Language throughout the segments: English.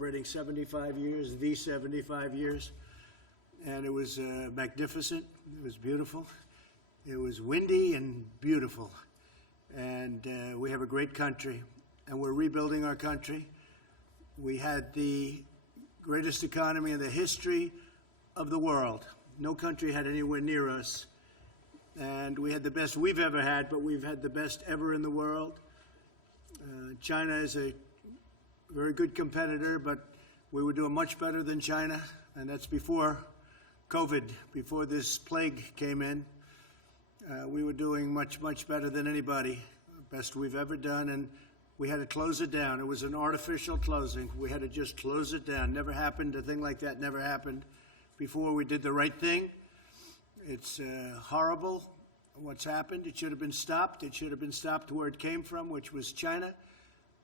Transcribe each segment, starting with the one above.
celebrating 75 years, the 75 years. And it was magnificent. It was beautiful. It was windy and beautiful. And we have a great country, and we're rebuilding our country. We had the greatest economy in the history of the world. No country had anywhere near us. And we had the best we've ever had, but we've had the best ever in the world. China is a very good competitor, but we were doing much better than China, and that's before COVID, before this plague came in. We were doing much, much better than anybody, best we've ever done, and we had to close it down. It was an artificial closing. We had to just close it down. Never happened. A thing like that never happened before. We did the right thing. It's horrible what's happened. It should have been stopped. It should have been stopped where it came from, which was China.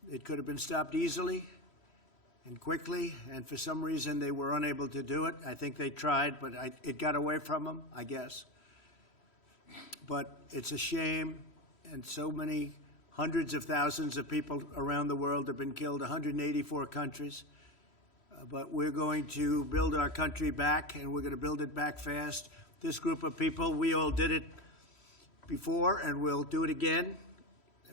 It could have been stopped easily and quickly, and for some reason they were unable to do it. I think they tried, but it got away from them, I guess. But it's a shame, and so many hundreds of thousands of people around the world have been killed, 184 countries. But we're going to build our country back, and we're going to build it back fast. This group of people, we all did it before, and we'll do it again.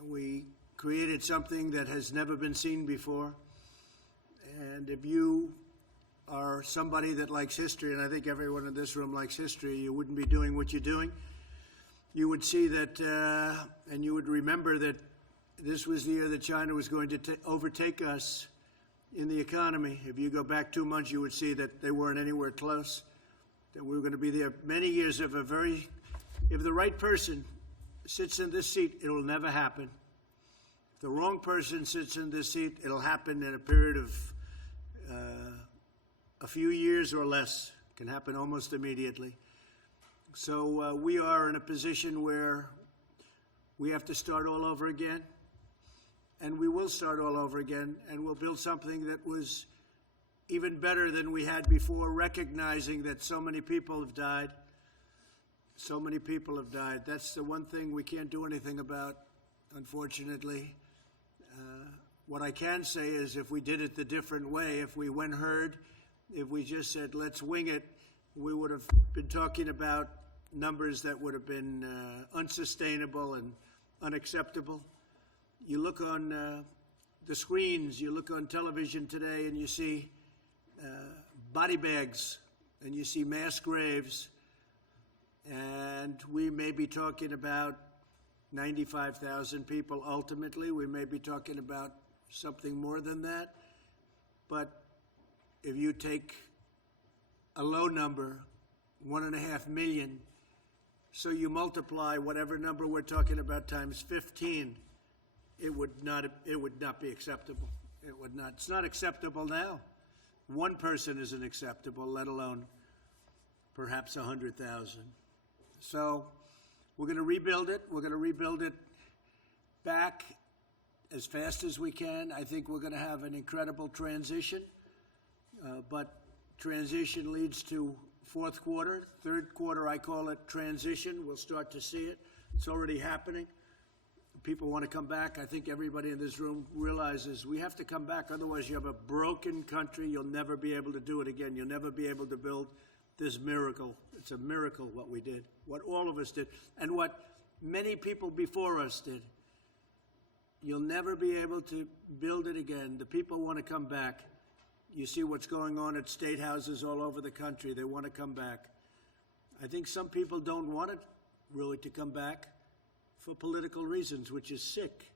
We created something that has never been seen before. And if you are somebody that likes history, and I think everyone in this room likes history, you wouldn't be doing what you're doing. You would see that, and you would remember that this was the year that China was going to overtake us in the economy. If you go back 2 months, you would see that they weren't anywhere close, that we were going to be there many years of if the right person sits in this seat, it'll never happen. If the wrong person sits in this seat, it'll happen in a period of a few years or less. It can happen almost immediately. So we are in a position where we have to start all over again, and we will start all over again, and we'll build something that was even better than we had before, recognizing that so many people have died. So many people have died. That's the one thing we can't do anything about, unfortunately. What I can say is if we did it the different way, if we went herd, if we just said, let's wing it, we would have been talking about numbers that would have been unsustainable and unacceptable. You look on the screens, you look on television today, and you see body bags, and you see mass graves, and we may be talking about 95,000 people ultimately. We may be talking about something more than that. But if you take a low number, 1.5 million, so you multiply whatever number we're talking about times 15, it would not be acceptable. It would not. It's not acceptable now. One person isn't acceptable, let alone perhaps 100,000. So we're going to rebuild it. We're going to rebuild it back as fast as we can. I think we're going to have an incredible transition, but transition leads to fourth quarter. Third quarter, I call it transition. We'll start to see it. It's already happening. People want to come back. I think everybody in this room realizes we have to come back. Otherwise, you have a broken country. You'll never be able to do it again. You'll never be able to build this miracle. It's a miracle what we did, what all of us did, and what many people before us did. You'll never be able to build it again. The people want to come back. You see what's going on at state houses all over the country. They want to come back. I think some people don't want it really to come back for political reasons, which is sick.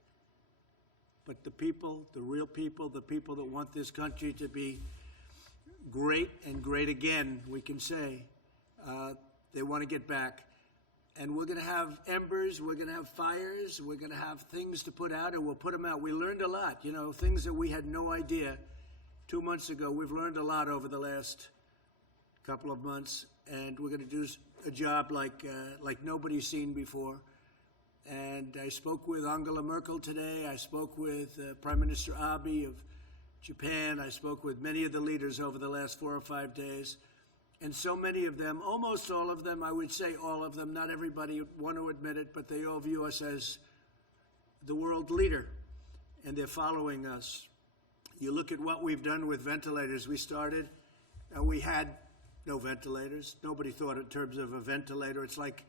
But the people, the real people, the people that want this country to be great and great again, we can say, they want to get back. And we're going to have embers, we're going to have fires, we're going to have things to put out, and we'll put them out. We learned a lot, things that we had no idea 2 months ago. We've learned a lot over the last couple of months, and we're going to do a job like nobody's seen before. And I spoke with Angela Merkel today. I spoke with Prime Minister Abe of Japan. I spoke with many of the leaders over the last 4 or 5 days. And so many of them, almost all of them, I would say all of them, not everybody want to admit it, but they all view us as the world leader, and they're following us. You look at what we've done with ventilators. We started, and we had no ventilators. Nobody thought in terms of a ventilator. It's like,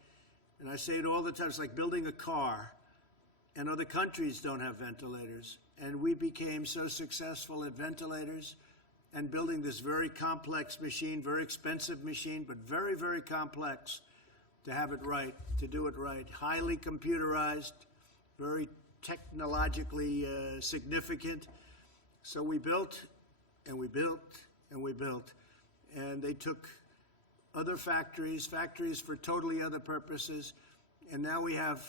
and I say it all the time, it's like building a car, and other countries don't have ventilators. And we became so successful at ventilators and building this very complex machine, very expensive machine, but very, very complex to have it right, to do it right. Highly computerized, very technologically significant. So we built, and we built, and we built. And they took other factories for totally other purposes, and now we have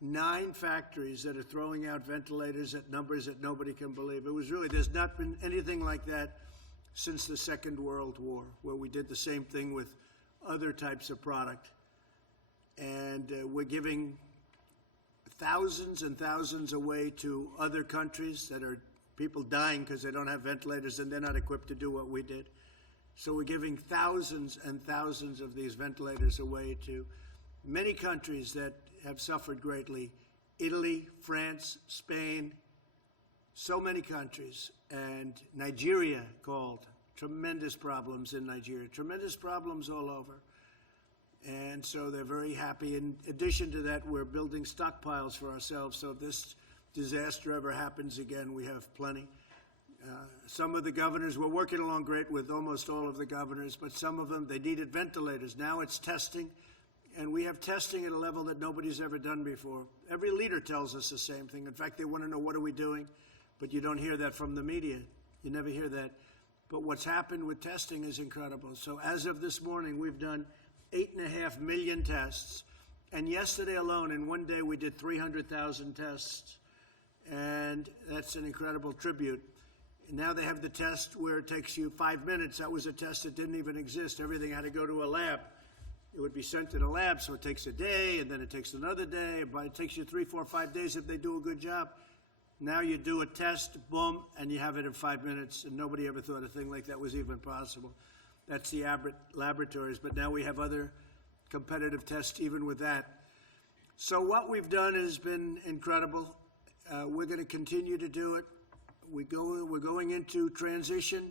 9 factories that are throwing out ventilators at numbers that nobody can believe. It was really, there's not been anything like that since the Second World War, where we did the same thing with other types of product. And we're giving thousands and thousands away to other countries that are people dying because they don't have ventilators and they're not equipped to do what we did. So we're giving thousands and thousands of these ventilators away to many countries that have suffered greatly. Italy, France, Spain, so many countries. And Nigeria called. Tremendous problems in Nigeria. Tremendous problems all over. And so they're very happy. In addition to that, we're building stockpiles for ourselves. So if this disaster ever happens again, we have plenty. Some of the governors, we're working along great with almost all of the governors, but some of them, they needed ventilators. Now it's testing, and we have testing at a level that nobody's ever done before. Every leader tells us the same thing. In fact, they want to know, what are we doing? But you don't hear that from the media. You never hear that. But what's happened with testing is incredible. So as of this morning, we've done 8.5 million tests. And yesterday alone, in one day, we did 300,000 tests. And that's an incredible tribute. Now they have the test where it takes you 5 minutes. That was a test that didn't even exist. Everything had to go to a lab. It would be sent to the lab, so it takes a day, and then it takes another day. But it takes you 3, 4, 5 days if they do a good job. Now you do a test, boom, and you have it in 5 minutes, and nobody ever thought a thing like that was even possible. That's the Abbott laboratories, but now we have other competitive tests even with that. So what we've done has been incredible. We're going to continue to do it. We're going into transition,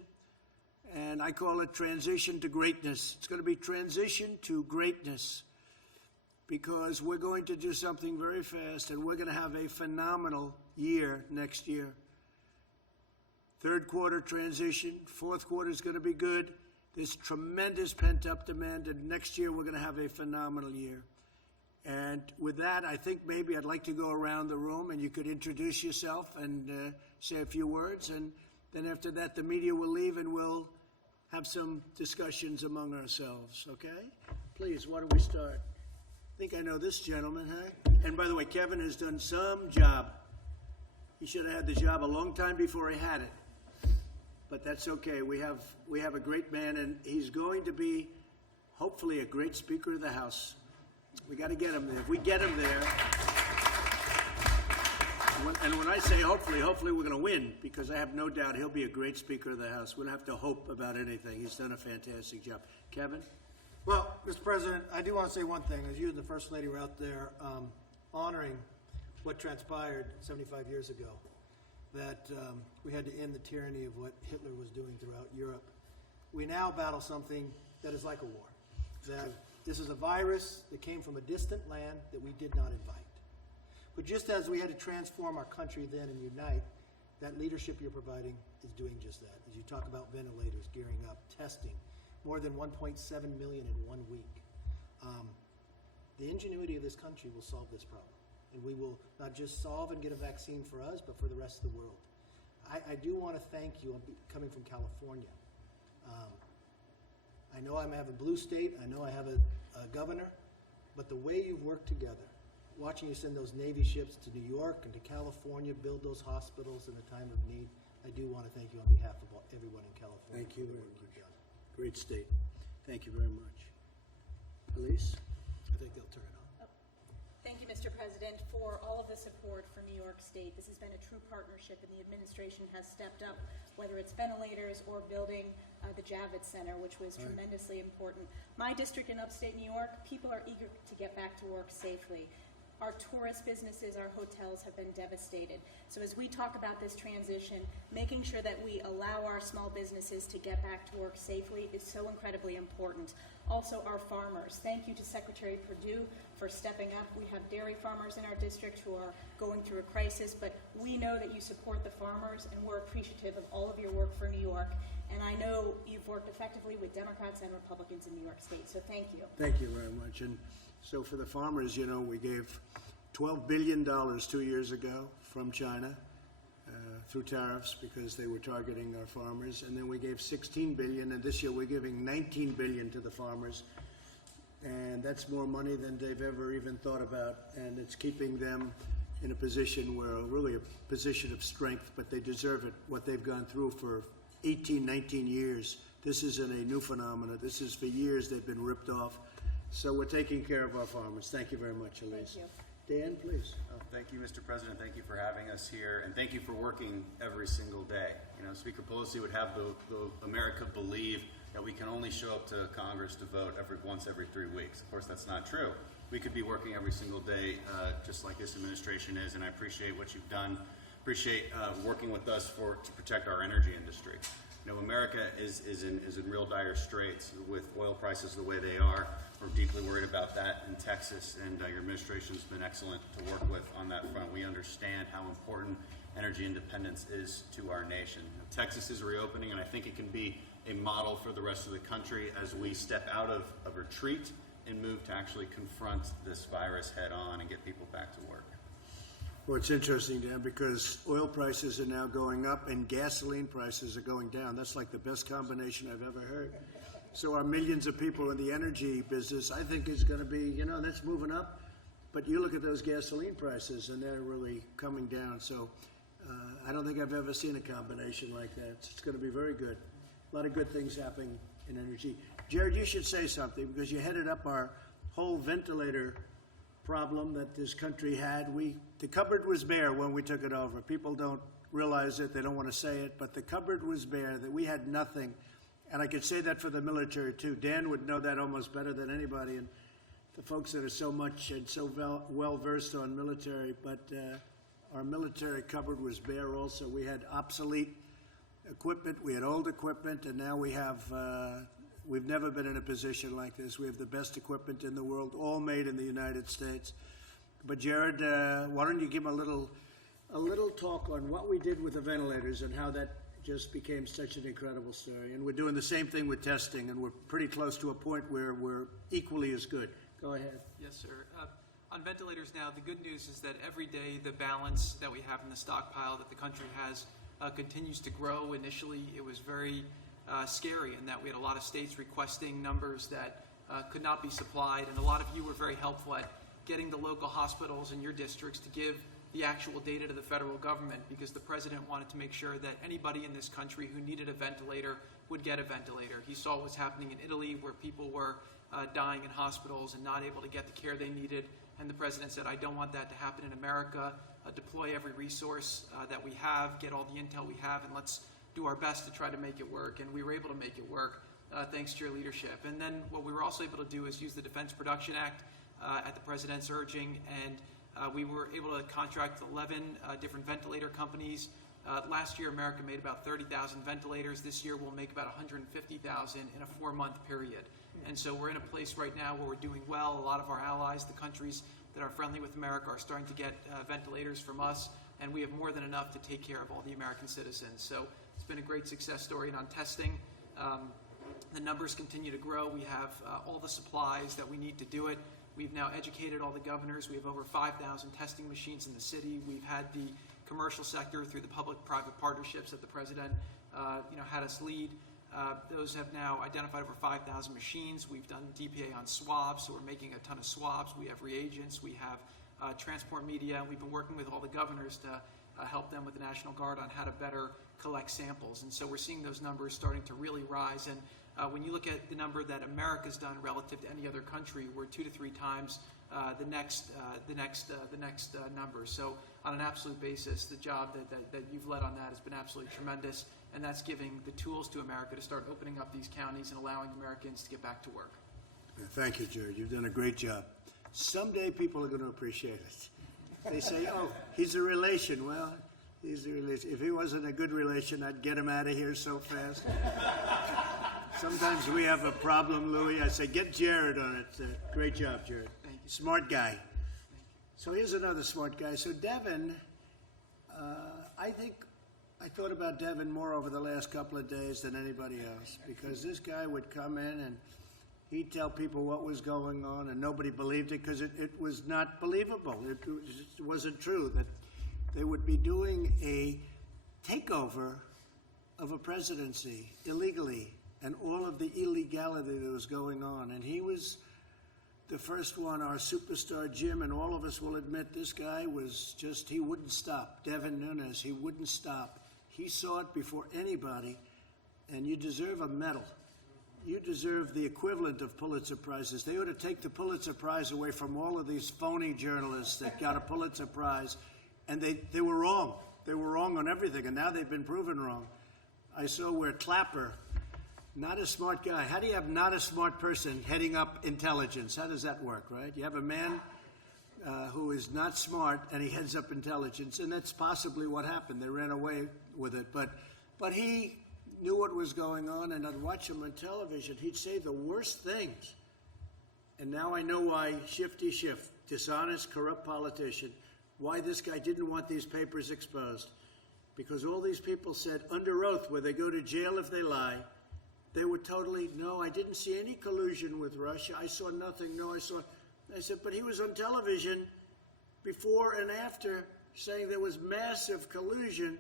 and I call it transition to greatness. It's going to be transition to greatness because we're going to do something very fast, and we're going to have a phenomenal year next year. Third quarter transition, fourth quarter is going to be good. There's tremendous pent-up demand, and next year we're going to have a phenomenal year. And with that, I think maybe I'd like to go around the room and you could introduce yourself and say a few words. And then after that, the media will leave and we'll have some discussions among ourselves, okay? Please, why don't we start? I think I know this gentleman, huh? And by the way, Kevin has done some job. He should have had the job a long time before he had it. But that's okay. We have a great man, and he's going to be, hopefully, a great Speaker of the House. We got to get him there. If we get him there, and when I say hopefully we're going to win, because I have no doubt he'll be a great Speaker of the House. We don't have to hope about anything. He's done a fantastic job. Kevin? Well, Mr. President, I do want to say one thing. As you and the First Lady were out there honoring what transpired 75 years ago, that we had to end the tyranny of what Hitler was doing throughout Europe. We now battle something that is like a war. That this is a virus that came from a distant land that we did not invite. But just as we had to transform our country then and unite, that leadership you're providing is doing just that. As you talk about ventilators, gearing up, testing, more than 1.7 million in 1 week. The ingenuity of this country will solve this problem. And we will not just solve and get a vaccine for us, but for the rest of the world. I do want to thank you, coming from California. I know I have a blue state, I know I have a governor, but the way you've worked together, watching you send those Navy ships to New York and to California, build those hospitals in a time of need, I do want to thank you on behalf of everyone in California. Thank you very much. Great state. Thank you very much. Elise? I think they'll turn it on. Thank you, Mr. President, for all of the support for New York State. This has been a true partnership, and the administration has stepped up, whether it's ventilators or building the Javits Center, which was tremendously important. My district in upstate New York, people are eager to get back to work safely. Our tourist businesses, our hotels have been devastated. So as we talk about this transition, making sure that we allow our small businesses to get back to work safely is so incredibly important. Also, our farmers. Thank you to Secretary Perdue for stepping up. We have dairy farmers in our district who are going through a crisis, but we know that you support the farmers, and we're appreciative of all of your work for New York. And I know you've worked effectively with Democrats and Republicans in New York State, so thank you. Thank you very much. And so for the farmers, you know, we gave $12 billion 2 years ago from China through tariffs because they were targeting our farmers. And then we gave $16 billion, and this year we're giving $19 billion to the farmers. And that's more money than they've ever even thought about. And it's keeping them in a position where, really a position of strength, but they deserve it, what they've gone through for 18, 19 years. This isn't a new phenomenon. This is for years they've been ripped off. So we're taking care of our farmers. Thank you very much, Elise. Thank you. Dan, please. Thank you, Mr. President. Thank you for having us here, and thank you for working every single day. You know, Speaker Pelosi would have the America believe that we can only show up to Congress to vote once every 3 weeks. Of course, that's not true. We could be working every single day, just like this administration is, and I appreciate what you've done. Appreciate working with us to protect our energy industry. You know, America is in real dire straits with oil prices the way they are. We're deeply worried about that in Texas, and your administration's been excellent to work with on that front. We understand how important energy independence is to our nation. Texas is reopening, and I think it can be a model for the rest of the country as we step out of a retreat and move to actually confront this virus head on and get people back to work. Well, it's interesting, Dan, because oil prices are now going up and gasoline prices are going down. That's like the best combination I've ever heard. So our millions of people in the energy business, I think, is going to be, you know, that's moving up. But you look at those gasoline prices, and they're really coming down. So I don't think I've ever seen a combination like that. It's going to be very good. A lot of good things happening in energy. Jared, you should say something, because you headed up our whole ventilator problem that this country had. The cupboard was bare when we took it over. People don't realize it. They don't want to say it. But the cupboard was bare, that we had nothing. And I could say that for the military, too. Dan would know that almost better than anybody, and the folks that are so much and so well-versed on military. But our military cupboard was bare also. We had obsolete equipment, we had old equipment, and now we have, we've never been in a position like this. We have the best equipment in the world, all made in the United States. But Jared, why don't you give a little talk on what we did with the ventilators and how that just became such an incredible story. And we're doing the same thing with testing, and we're pretty close to a point where we're equally as good. Go ahead. Yes, sir. On ventilators now, the good news is that every day the balance that we have in the stockpile that the country has continues to grow. Initially, it was very scary in that we had a lot of states requesting numbers that could not be supplied, and a lot of you were very helpful at getting the local hospitals in your districts to give the actual data to the federal government, because the president wanted to make sure that anybody in this country who needed a ventilator would get a ventilator. He saw what was happening in Italy, where people were dying in hospitals and not able to get the care they needed, and the president said, I don't want that to happen in America. Deploy every resource that we have, get all the intel we have, and let's do our best to try to make it work. And we were able to make it work thanks to your leadership. And then what we were also able to do is use the Defense Production Act at the president's urging, and we were able to contract 11 different ventilator companies. Last year, America made about 30,000 ventilators. This year, we'll make about 150,000 in a 4-month period. And so we're in a place right now where we're doing well. A lot of our allies, the countries that are friendly with America, are starting to get ventilators from us, and we have more than enough to take care of all the American citizens. So it's been a great success story. And on testing, the numbers continue to grow. We have all the supplies that we need to do it. We've now educated all the governors. We have over 5,000 testing machines in the city. We've had the commercial sector through the public-private partnerships that the president had us lead. Those have now identified over 5,000 machines. We've done DPA on swabs, so we're making a ton of swabs. We have reagents. We have transport media. We've been working with all the governors to help them with the National Guard on how to better collect samples. And so we're seeing those numbers starting to really rise. And when you look at the number that America's done relative to any other country, we're 2 to 3 times the next number. So on an absolute basis, the job that you've led on that has been absolutely tremendous, and that's giving the tools to America to start opening up these counties and allowing Americans to get back to work. Thank you, Jared. You've done a great job. Someday people are going to appreciate it. They say, oh, he's a relation. Well, he's a relation. If he wasn't a good relation, I'd get him out of here so fast. Sometimes we have a problem, Louis. I say, get Jared on it. Great job, Jared. Thank you. Smart guy. So here's another smart guy. So Devin, I think I thought about Devin more over the last couple of days than anybody else, because this guy would come in and he'd tell people what was going on, and nobody believed it because it was not believable. It wasn't true that they would be doing a takeover of a presidency illegally, and all of the illegality that was going on. And he was the first one, our superstar Jim, and all of us will admit this guy was just, he wouldn't stop. Devin Nunes, he wouldn't stop. He saw it before anybody, and you deserve a medal. You deserve the equivalent of Pulitzer Prizes. They ought to take the Pulitzer Prize away from all of these phony journalists that got a Pulitzer Prize, and they were wrong. They were wrong on everything, and now they've been proven wrong. I saw where Clapper, not a smart guy. How do you have not a smart person heading up intelligence? How does that work, right? You have a man who is not smart, and he heads up intelligence, and that's possibly what happened. They ran away with it, but he knew what was going on, and I'd watch him on television. He'd say the worst things, and now I know why Shifty Schiff, dishonest, corrupt politician, why this guy didn't want these papers exposed, because all these people said under oath, where they go to jail if they lie, they were totally, no, I didn't see any collusion with Russia. I saw nothing. No, I said, but he was on television before and after saying there was massive collusion,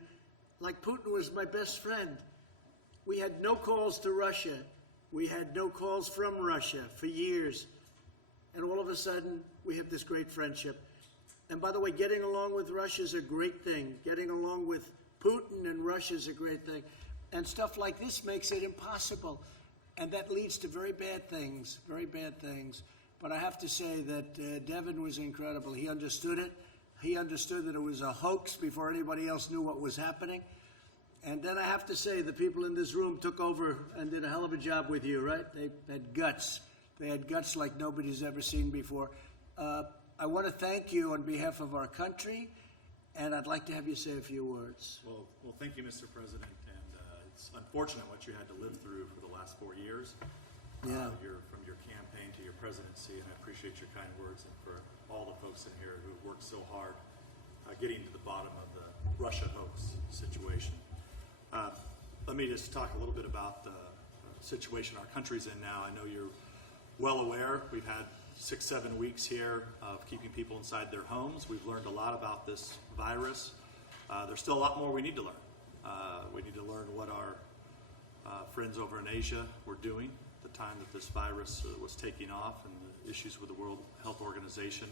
like Putin was my best friend. We had no calls to Russia. We had no calls from Russia for years. And all of a sudden, we have this great friendship. And by the way, getting along with Russia is a great thing. Getting along with Putin and Russia is a great thing. And stuff like this makes it impossible. And that leads to very bad things, very bad things. But I have to say that Devin was incredible. He understood it. He understood that it was a hoax before anybody else knew what was happening. And then I have to say the people in this room took over and did a hell of a job with you, right? They had guts. They had guts like nobody's ever seen before. I want to thank you on behalf of our country, and I'd like to have you say a few words. Well, thank you, Mr. President. It's unfortunate what you had to live through for the last 4 years. Yeah. From your campaign to your presidency, and I appreciate your kind words, and for all the folks in here who have worked so hard getting to the bottom of the Russia hoax situation. Let me just talk a little bit about the situation our country's in now. I know you're well aware. We've had 6-7 weeks here of keeping people inside their homes. We've learned a lot about this virus. There's still a lot more we need to learn. We need to learn what our friends over in Asia were doing at the time that this virus was taking off, and the issues with the World Health Organization.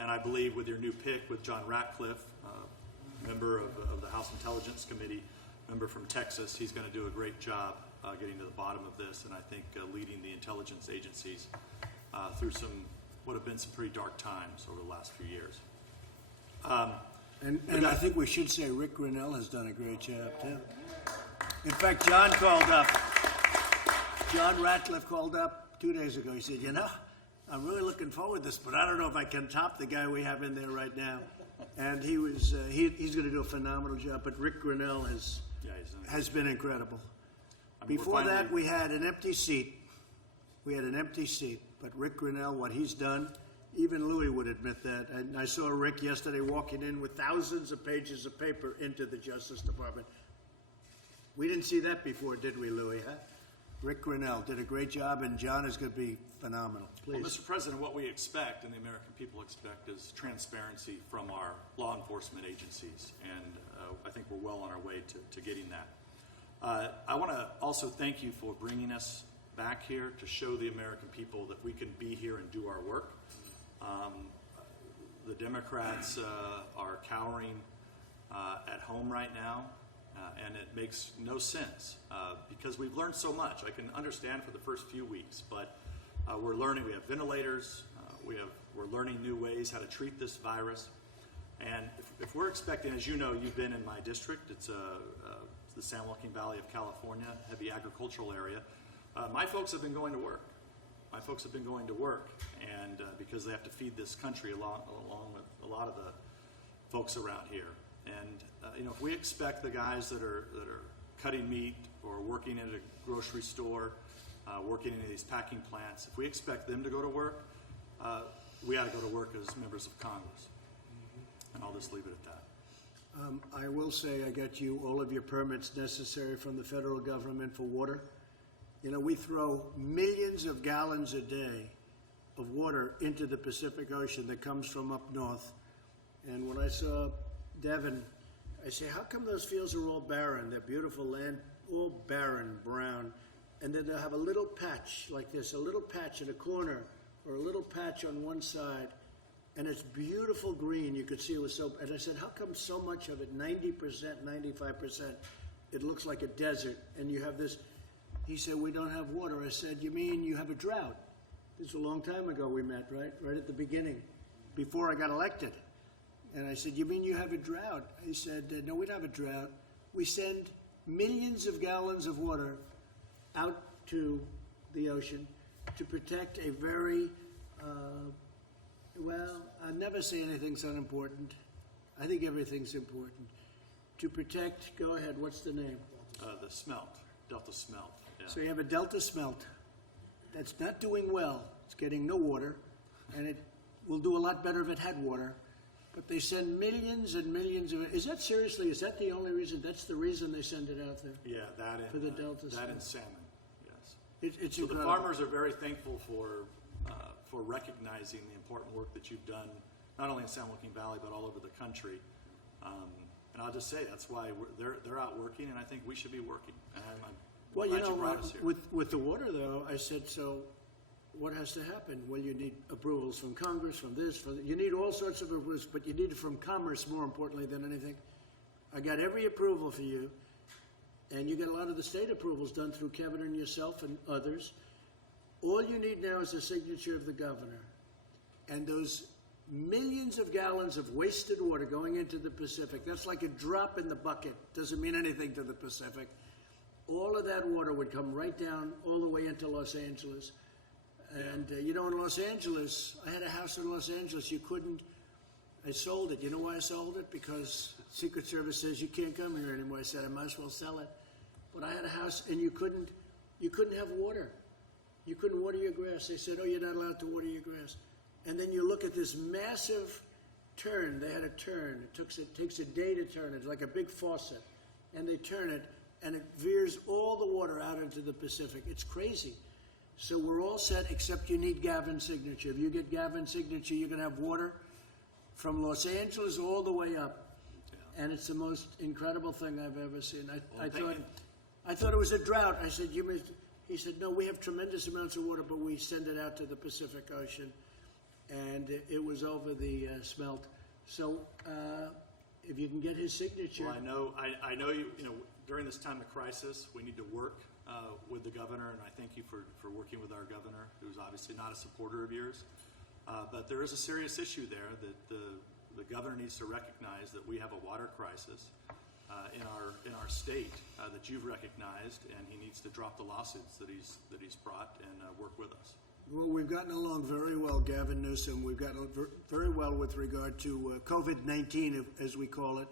And I believe with your new pick, with John Ratcliffe, member of the House Intelligence Committee, member from Texas, he's going to do a great job getting to the bottom of this, and I think leading the intelligence agencies through what have been some pretty dark times over the last few years. And I think we should say Rick Grinnell has done a great job, too. In fact, John Ratcliffe called up 2 days ago. He said, I'm really looking forward to this, but I don't know if I can top the guy we have in there right now. And he was he's going to do a phenomenal job, but Rick Grinnell has been incredible. Before that, we had an empty seat. But Rick Grinnell, what he's done, even Louis would admit that. And I saw Rick yesterday walking in with thousands of pages of paper into the Justice Department. We didn't see that before, did we, Louis? Huh? Rick Grinnell did a great job, and John is going to be phenomenal. Please. Well, Mr. President, what we expect and the American people expect is transparency from our law enforcement agencies, and I think we're well on our way to getting that. I want to also thank you for bringing us back here to show the American people that we can be here and do our work. The Democrats are cowering at home right now, and it makes no sense because we've learned so much. I can understand for the first few weeks, but we're learning. We have ventilators. We're learning new ways how to treat this virus. And if we're expecting, as you know, you've been in my district. It's the San Joaquin Valley of California, heavy agricultural area. My folks have been going to work. my folks have been going to work, and because they have to feed this country along with a lot of the folks around here. And if we expect the guys that are cutting meat or working at a grocery store, working in these packing plants, if we expect them to go to work, we ought to go to work as members of Congress. And I'll just leave it at that. I will say I got you all of your permits necessary from the federal government for water. We throw millions of gallons a day of water into the Pacific Ocean that comes from up north. And when I saw Devon, I say, how come those fields are all barren? They're beautiful land, all barren, brown. And then they'll have a little patch like this, a little patch in a corner, or a little patch on one side. And it's beautiful green. You could see it was so. And I said, how come so much of it, 90%, 95%, it looks like a desert? And you have this. He said, we don't have water. I said, you mean you have a drought? This is a long time ago we met, right? Right at the beginning, before I got elected. And I said, you mean you have a drought? He said, no, we don't have a drought. We send millions of gallons of water out to the ocean to protect a very, I never say anything's unimportant. I think everything's important. To protect, go ahead, what's the name? The smelt, Delta smelt. Yeah. So you have a Delta smelt that's not doing well. It's getting no water, and it will do a lot better if it had water. But they send millions and millions of it. Is that the only reason? That's the reason they send it out there? Yeah, that and, For the Delta that smelt. and salmon, yes. It's So the incredible. farmers are very thankful for recognizing the important work that you've done, not only in San Joaquin Valley, but all over the country. And I'll just say that's why they're out working, and I think we should be working. And I'm Well, glad you brought us here. with the water, though, I said, so what has to happen? Well, you need approvals from Congress, from this, you need all sorts of approvals, but you need it from Commerce more importantly than anything. I got every approval for you, and you get a lot of the state approvals done through Kevin and yourself and others. All you need now is the signature of the governor. And those millions of gallons of wasted water going into the Pacific, that's like a drop in the bucket. Doesn't mean anything to the Pacific. All of that water would come right down all the way into Los Angeles. And, in Los Angeles, I had a house in Los Angeles. I sold it. You know why I sold it? Because Secret Service says you can't come here anymore. I said, I might as well sell it. But I had a house, and you couldn't have water. You couldn't water your grass. They said, oh, you're not allowed to water your grass. And then you look at this massive turn. They had a turn. It takes a day to turn it. It's like a big faucet. And they turn it, and it veers all the water out into the Pacific. It's crazy. So we're all set, except you need Gavin's signature. If you get Gavin's signature, you're going to have water from Los Angeles all the way up. Yeah. And it's the most incredible thing I've ever seen. I thought it was a drought. I said, he said, no, we have tremendous amounts of water, but we send it out to the Pacific Ocean. And it was over the smelt. So if you can get his signature. Well, I know you during this time of crisis, we need to work with the governor, and I thank you for working with our governor, who's obviously not a supporter of yours. But there is a serious issue there that the governor needs to recognize that we have a water crisis in our state that you've recognized, and he needs to drop the lawsuits that he's brought and work with us. Well, we've gotten along very well, Gavin Newsom. We've gotten very well with regard to COVID-19, as we call it.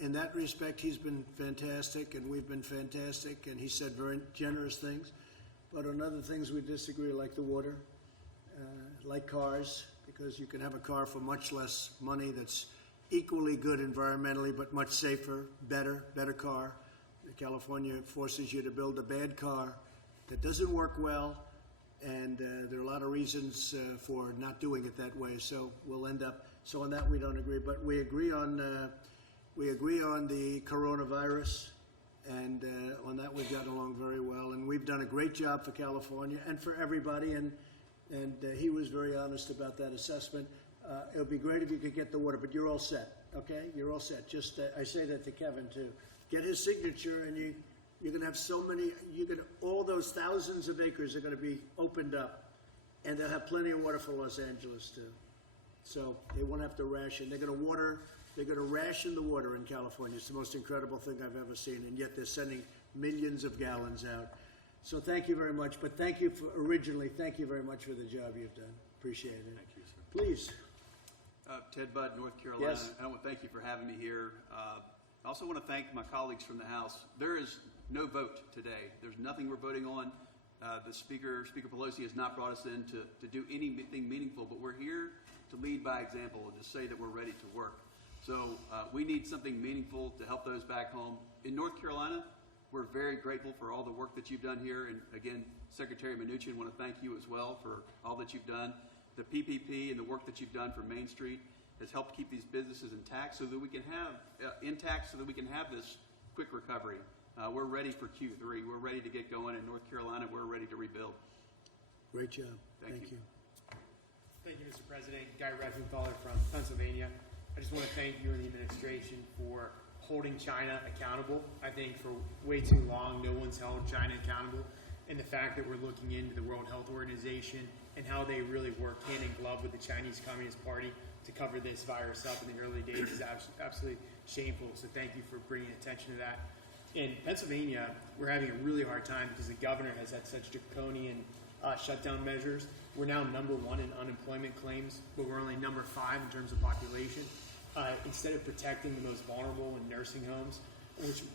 In that respect, he's been fantastic, and we've been fantastic, and he said very generous things. But on other things, we disagree, like the water, like cars, because you can have a car for much less money that's equally good environmentally, but much safer, better car. California forces you to build a bad car that doesn't work well, and there are a lot of reasons for not doing it that way. So we'll end up. So on that we don't agree, but we agree on the coronavirus, and on that we've gotten along very well, and we've done a great job for California and for everybody. And he was very honest about that assessment. It would be great if you could get the water, but you're all set. Okay, you're all set. Just I say that to Kevin too. Get his signature, and you're going to have so many. All those thousands of acres are going to be opened up, and they'll have plenty of water for Los Angeles too. So they won't have to ration. They're going to ration the water in California. It's the most incredible thing I've ever seen, and yet they're sending millions of gallons out. So thank you very much, but thank you thank you very much for the job you've done. Appreciate it. Thank you, sir. Please. Ted Budd, North Carolina. Yes. I want to thank you for having me here. I also want to thank my colleagues from the House. There is no vote today. There's nothing we're voting on. The Speaker Pelosi, has not brought us in to do anything meaningful, but we're here to lead by example and to say that we're ready to work. So we need something meaningful to help those back home. In North Carolina, we're very grateful for all the work that you've done here. And again, Secretary Mnuchin, I want to thank you as well for all that you've done. The PPP and the work that you've done for Main Street has helped keep these businesses intact so that we can have this quick recovery. We're ready for Q3. We're ready to get going in North Carolina. We're ready to rebuild. Great job. Thank you. Thank you, Mr. President. Guy Reifenthaler from Pennsylvania. I just want to thank you and the administration for holding China accountable. I think for way too long, no one's held China accountable. And the fact that we're looking into the World Health Organization and how they really worked hand in glove with the Chinese Communist Party to cover this virus up in the early days is absolutely shameful. So thank you for bringing attention to that. In Pennsylvania, we're having a really hard time because the governor has had such draconian shutdown measures. We're now number 1 in unemployment claims, but we're only number 5 in terms of population. Instead of protecting the most vulnerable in nursing homes,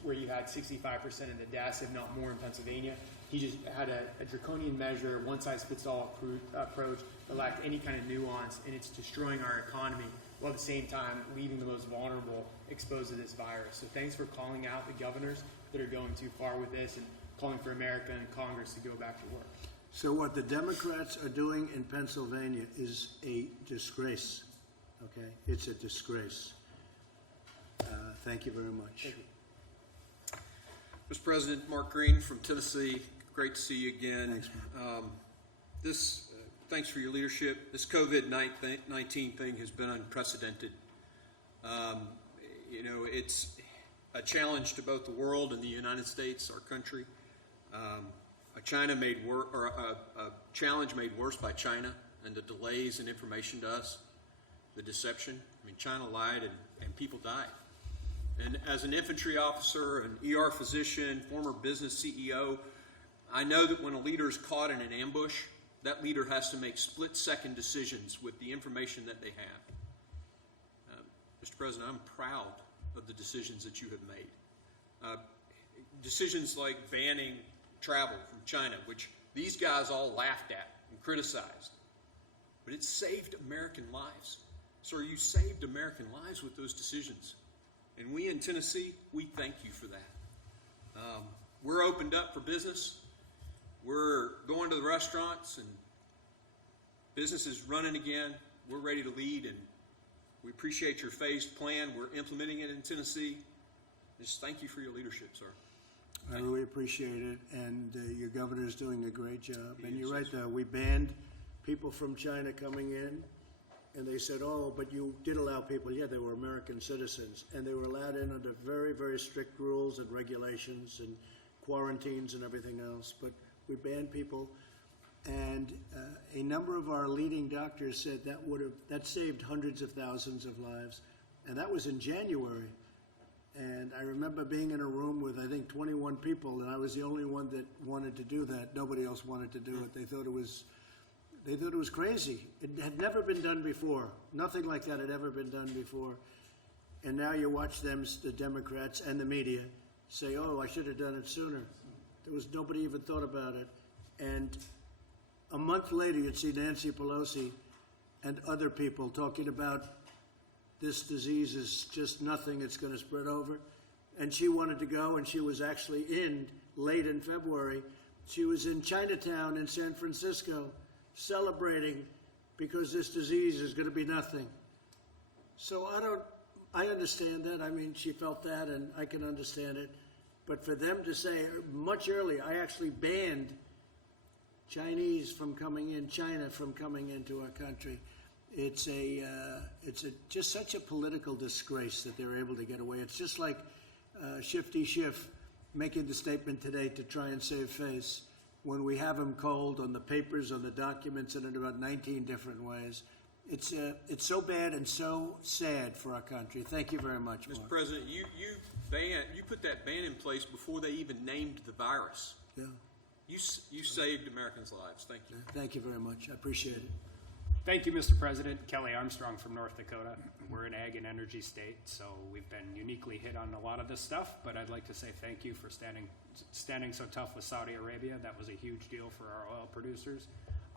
where you had 65% of the deaths, if not more, in Pennsylvania, he just had a draconian measure, one-size-fits-all approach that lacked any kind of nuance, and it's destroying our economy while at the same time leaving the most vulnerable exposed to this virus. So thanks for calling out the governors that are going too far with this and calling for America and Congress to go back to work. So what the Democrats are doing in Pennsylvania is a disgrace. Okay? It's a disgrace. Thank you very much. Thank you. Mr. President, Mark Green from Tennessee. Great to see you again. Thanks, Thanks for your leadership. This COVID-19 thing has been unprecedented. It's a challenge to both the world and the United States, our country. A challenge made worse by China and the delays in information to us, the deception. I mean, China lied and people died. And as an infantry officer, an ER physician, former business CEO, I know that when a leader is caught in an ambush, that leader has to make split-second decisions with the information that they have. Mr. President, I'm proud of the decisions that you have made. Decisions like banning travel from China, which these guys all laughed at and criticized. But it saved American lives. Sir, you saved American lives with those decisions. And we in Tennessee, we thank you for that. We're opened up for business. We're going to the restaurants and business is running again. We're ready to lead, and we appreciate your phased plan. We're implementing it in Tennessee. Just thank you for your leadership, sir. I really appreciate it, and your governor is doing a great job. And you're right, though. We banned people from China coming in, and they said, oh, but you did allow people. Yeah, they were American citizens, and they were allowed in under very, very strict rules and regulations and quarantines and everything else. But we banned people, and a number of our leading doctors said that saved hundreds of thousands of lives, and that was in January. And I remember being in a room with, I think, 21 people, and I was the only one that wanted to do that. Nobody else wanted to do it. They thought it was crazy. It had never been done before. Nothing like that had ever been done before. And now you watch them, the Democrats and the media, say, oh, I should have done it sooner. There was nobody even thought about it. And a month later, you'd see Nancy Pelosi and other people talking about this disease is just nothing, it's going to spread over. And she wanted to go, and she was actually in late in February. She was in Chinatown in San Francisco celebrating because this disease is going to be nothing. So I understand that. I mean, she felt that, and I can understand it. But for them to say much earlier, I actually banned Chinese from coming in, China from coming into our country. It's just such a political disgrace that they're able to get away. It's just like Shifty Schiff making the statement today to try and save face when we have him cold on the papers, on the documents, and in about 19 different ways. It's so bad and so sad for our country. Thank you very much, Mark. Mr. President, you put that ban in place before they even named the virus. Yeah. You saved Americans' lives. Thank you. Thank you very much. I appreciate it. Thank you, Mr. President. Kelly Armstrong from North Dakota. We're an ag and energy state, so we've been uniquely hit on a lot of this stuff, but I'd like to say thank you for standing so tough with Saudi Arabia. That was a huge deal for our oil producers.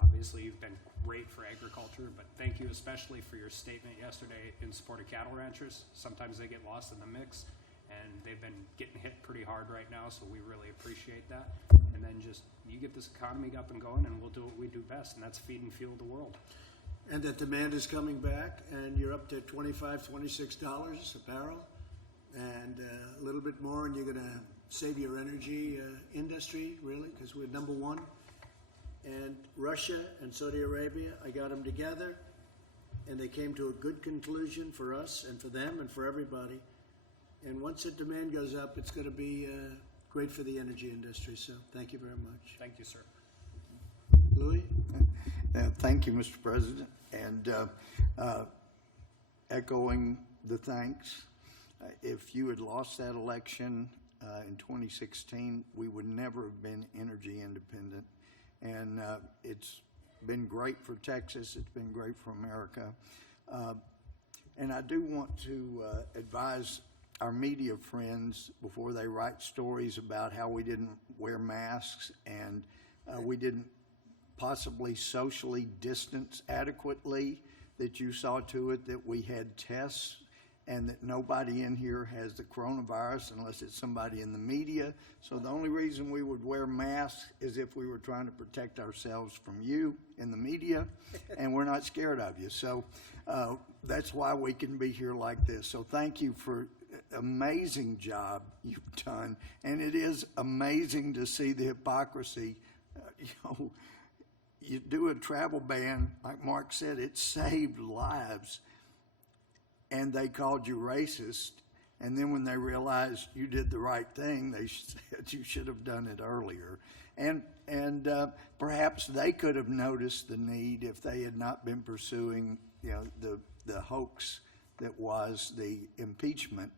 Obviously, you've been great for agriculture, but thank you especially for your statement yesterday in support of cattle ranchers. Sometimes they get lost in the mix, and they've been getting hit pretty hard right now, so we really appreciate that. And then just, you get this economy up and going, and we'll do what we do best, and that's feed and fuel the world. And that demand is coming back, and you're up to $25, $26 a barrel, and a little bit more, and you're going to save your energy industry, really, because we're number one. And Russia and Saudi Arabia, I got them together, and they came to a good conclusion for us and for them and for everybody. And once the demand goes up, it's going to be great for the energy industry. So thank you very much. Thank you, sir. Louis? Thank you, Mr. President. And echoing the thanks, if you had lost that election in 2016, we would never have been energy independent. And it's been great for Texas. It's been great for America. And I do want to advise our media friends before they write stories about how we didn't wear masks and we didn't possibly socially distance adequately, that you saw to it that we had tests and that nobody in here has the coronavirus unless it's somebody in the media. So the only reason we would wear masks is if we were trying to protect ourselves from you in the media, and we're not scared of you. So that's why we can be here like this. So thank you for amazing job you've done. And it is amazing to see the hypocrisy. You do a travel ban, like Mark said, it saved lives. And they called you racist, and then when they realized you did the right thing, they said you should have done it earlier. And perhaps they could have noticed the need if they had not been pursuing, the hoax that was the impeachment.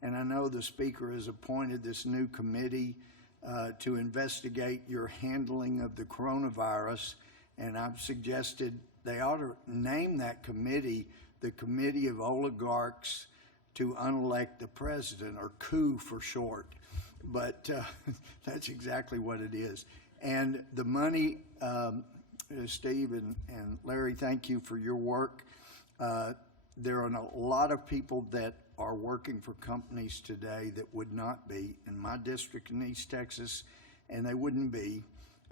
And I know the Speaker has appointed this new committee to investigate your handling of the coronavirus, and I've suggested they ought to name that committee the Committee of Oligarchs to Unelect the President, or coup for short. But that's exactly what it is. And the money, Steve and Larry, thank you for your work. There are a lot of people that are working for companies today that would not be in my district in East Texas, and they wouldn't be.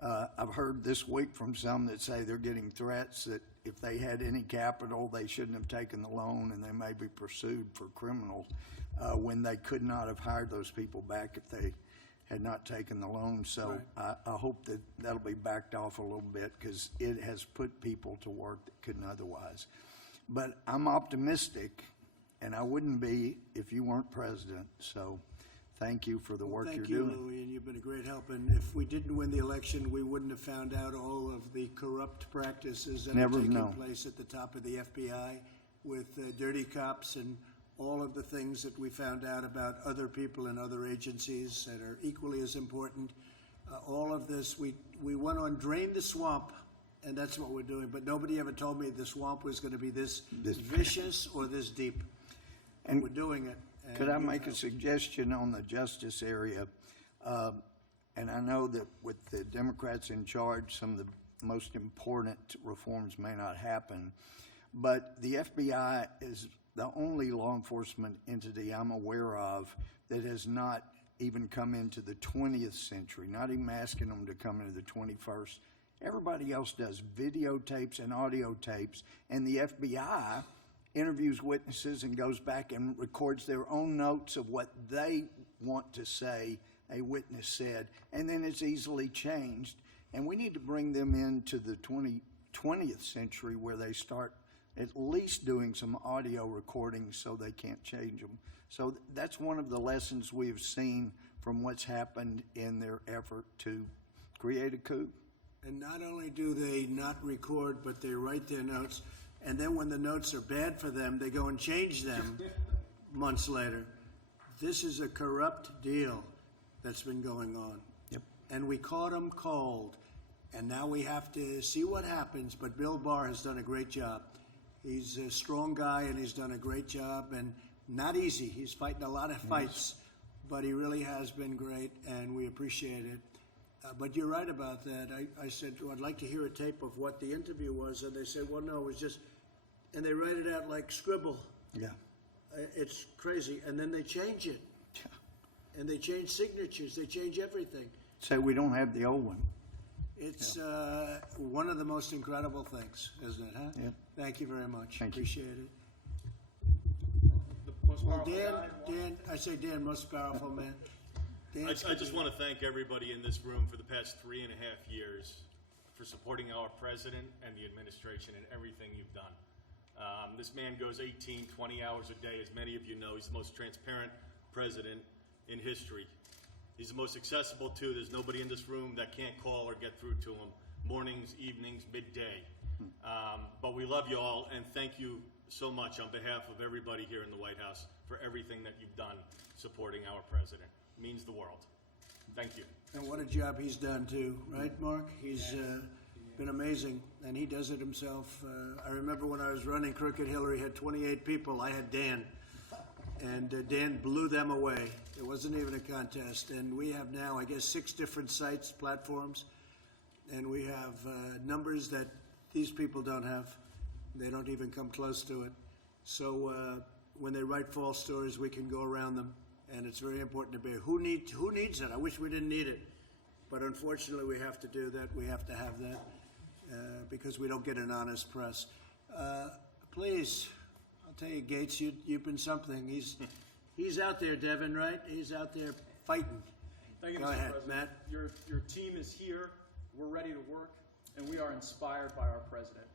I've heard this week from some that say they're getting threats that if they had any capital, they shouldn't have taken the loan, and they may be pursued for criminal when they could not have hired those people back if they had not taken the loan. So right. I hope that that'll be backed off a little bit, because it has put people to work that couldn't otherwise. But I'm optimistic, and I wouldn't be if you weren't president. So thank you for the work you're doing. Thank you, Louis, and you've been a great help. And if we didn't win the election, we wouldn't have found out all of the corrupt practices that are taking place at the top of the FBI with dirty cops and all of the things that we found out about other people in other agencies that are equally as important. All of this, we went on Drain the Swamp, and that's what we're doing. But nobody ever told me the swamp was going to be this vicious or this deep. And we're doing it. Could I make a suggestion on the justice area? And I know that with the Democrats in charge, some of the most important reforms may not happen. But the FBI is the only law enforcement entity I'm aware of that has not even come into the 20th century, not even asking them to come into the 21st. Everybody else does videotapes and audio tapes, and the FBI interviews witnesses and goes back and records their own notes of what they want to say a witness said, and then it's easily changed. And we need to bring them into the 20th century where they start at least doing some audio recordings so they can't change them. So that's one of the lessons we have seen from what's happened in their effort to create a coup. And not only do they not record, but they write their notes. And then when the notes are bad for them, they go and change them months later. This is a corrupt deal that's been going on. Yep. and we caught them cold. And now we have to see what happens, but Bill Barr has done a great job. He's a strong guy, and he's done a great job, and not easy. He's fighting a lot of fights, but he really has been great, and we appreciate it. But you're right about that. I said, well, I'd like to hear a tape of what the interview was, and they said, well, no, it was just, and they write it out like scribble. Yeah. It's crazy, and then they change it, and they change signatures, they change everything. So we don't have the old one. It's one of the most incredible things, isn't it, huh? Yep. Thank you very much. Thank you. Appreciate it. The most Well, powerful guy. Dan, I say Dan, most powerful man. I just want to thank everybody in this room for the past 3.5 years for supporting our president and the administration and everything you've done. This man goes 18, 20 hours a day. As many of you know, he's the most transparent president in history. He's the most accessible, too. There's nobody in this room that can't call or get through to him. Mornings, evenings, midday. But we love you all, and thank you so much on behalf of everybody here in the White House for everything that you've done supporting our president. It means the world. Thank you. And what a job he's done, too, right, Mark? He's been amazing, and he does it himself. I remember when I was running Crooked Hillary, had 28 people. I had Dan, and Dan blew them away. It wasn't even a contest. And we have now, I guess, 6 different sites, platforms, and we have numbers that these people don't have. They don't even come close to it. So when they write false stories, we can go around them, and it's very important to be. Who needs it? I wish we didn't need it, but unfortunately, we have to do that. We have to have that because we don't get an honest press. Please, I'll tell you, Gates, you've been something. He's out there, Devin, right? He's out there fighting. Thank you, Go Mr. ahead, President. Matt. Your team is here. We're ready to work, and we are inspired by our president.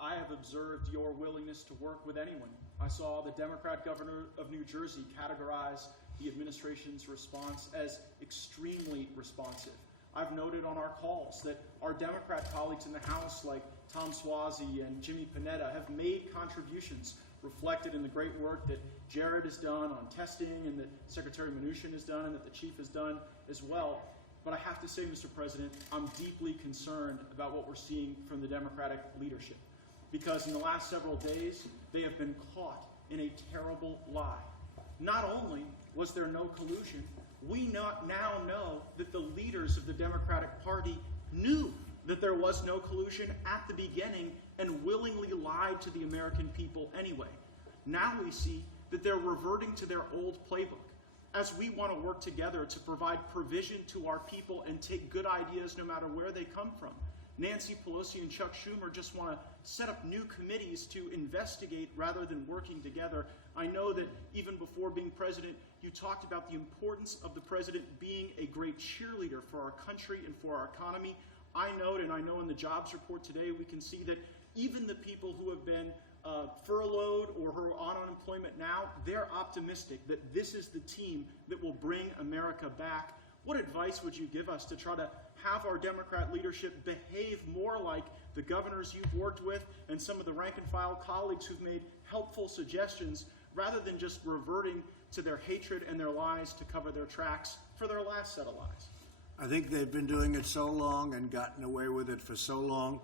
I have observed your willingness to work with anyone. I saw the Democrat governor of New Jersey categorize the administration's response as extremely responsive. I've noted on our calls that our Democrat colleagues in the House, like Tom Suozzi and Jimmy Panetta, have made contributions reflected in the great work that Jared has done on testing and that Secretary Mnuchin has done and that the chief has done as well. But I have to say, Mr. President, I'm deeply concerned about what we're seeing from the Democratic leadership, because in the last several days, they have been caught in a terrible lie. Not only was there no collusion, we now know that the leaders of the Democratic Party knew that there was no collusion at the beginning and willingly lied to the American people anyway. Now we see that they're reverting to their old playbook. As we want to work together to provide provision to our people and take good ideas no matter where they come from, Nancy Pelosi and Chuck Schumer just want to set up new committees to investigate rather than working together. I know that even before being president, you talked about the importance of the president being a great cheerleader for our country and for our economy. I note, and I know in the jobs report today, we can see that even the people who have been furloughed or who are on unemployment now, they're optimistic that this is the team that will bring America back. What advice would you give us to try to have our Democrat leadership behave more like the governors you've worked with and some of the rank and file colleagues who've made helpful suggestions rather than just reverting to their hatred and their lies to cover their tracks for their last set of lies? I think they've been doing it so long and gotten away with it for so long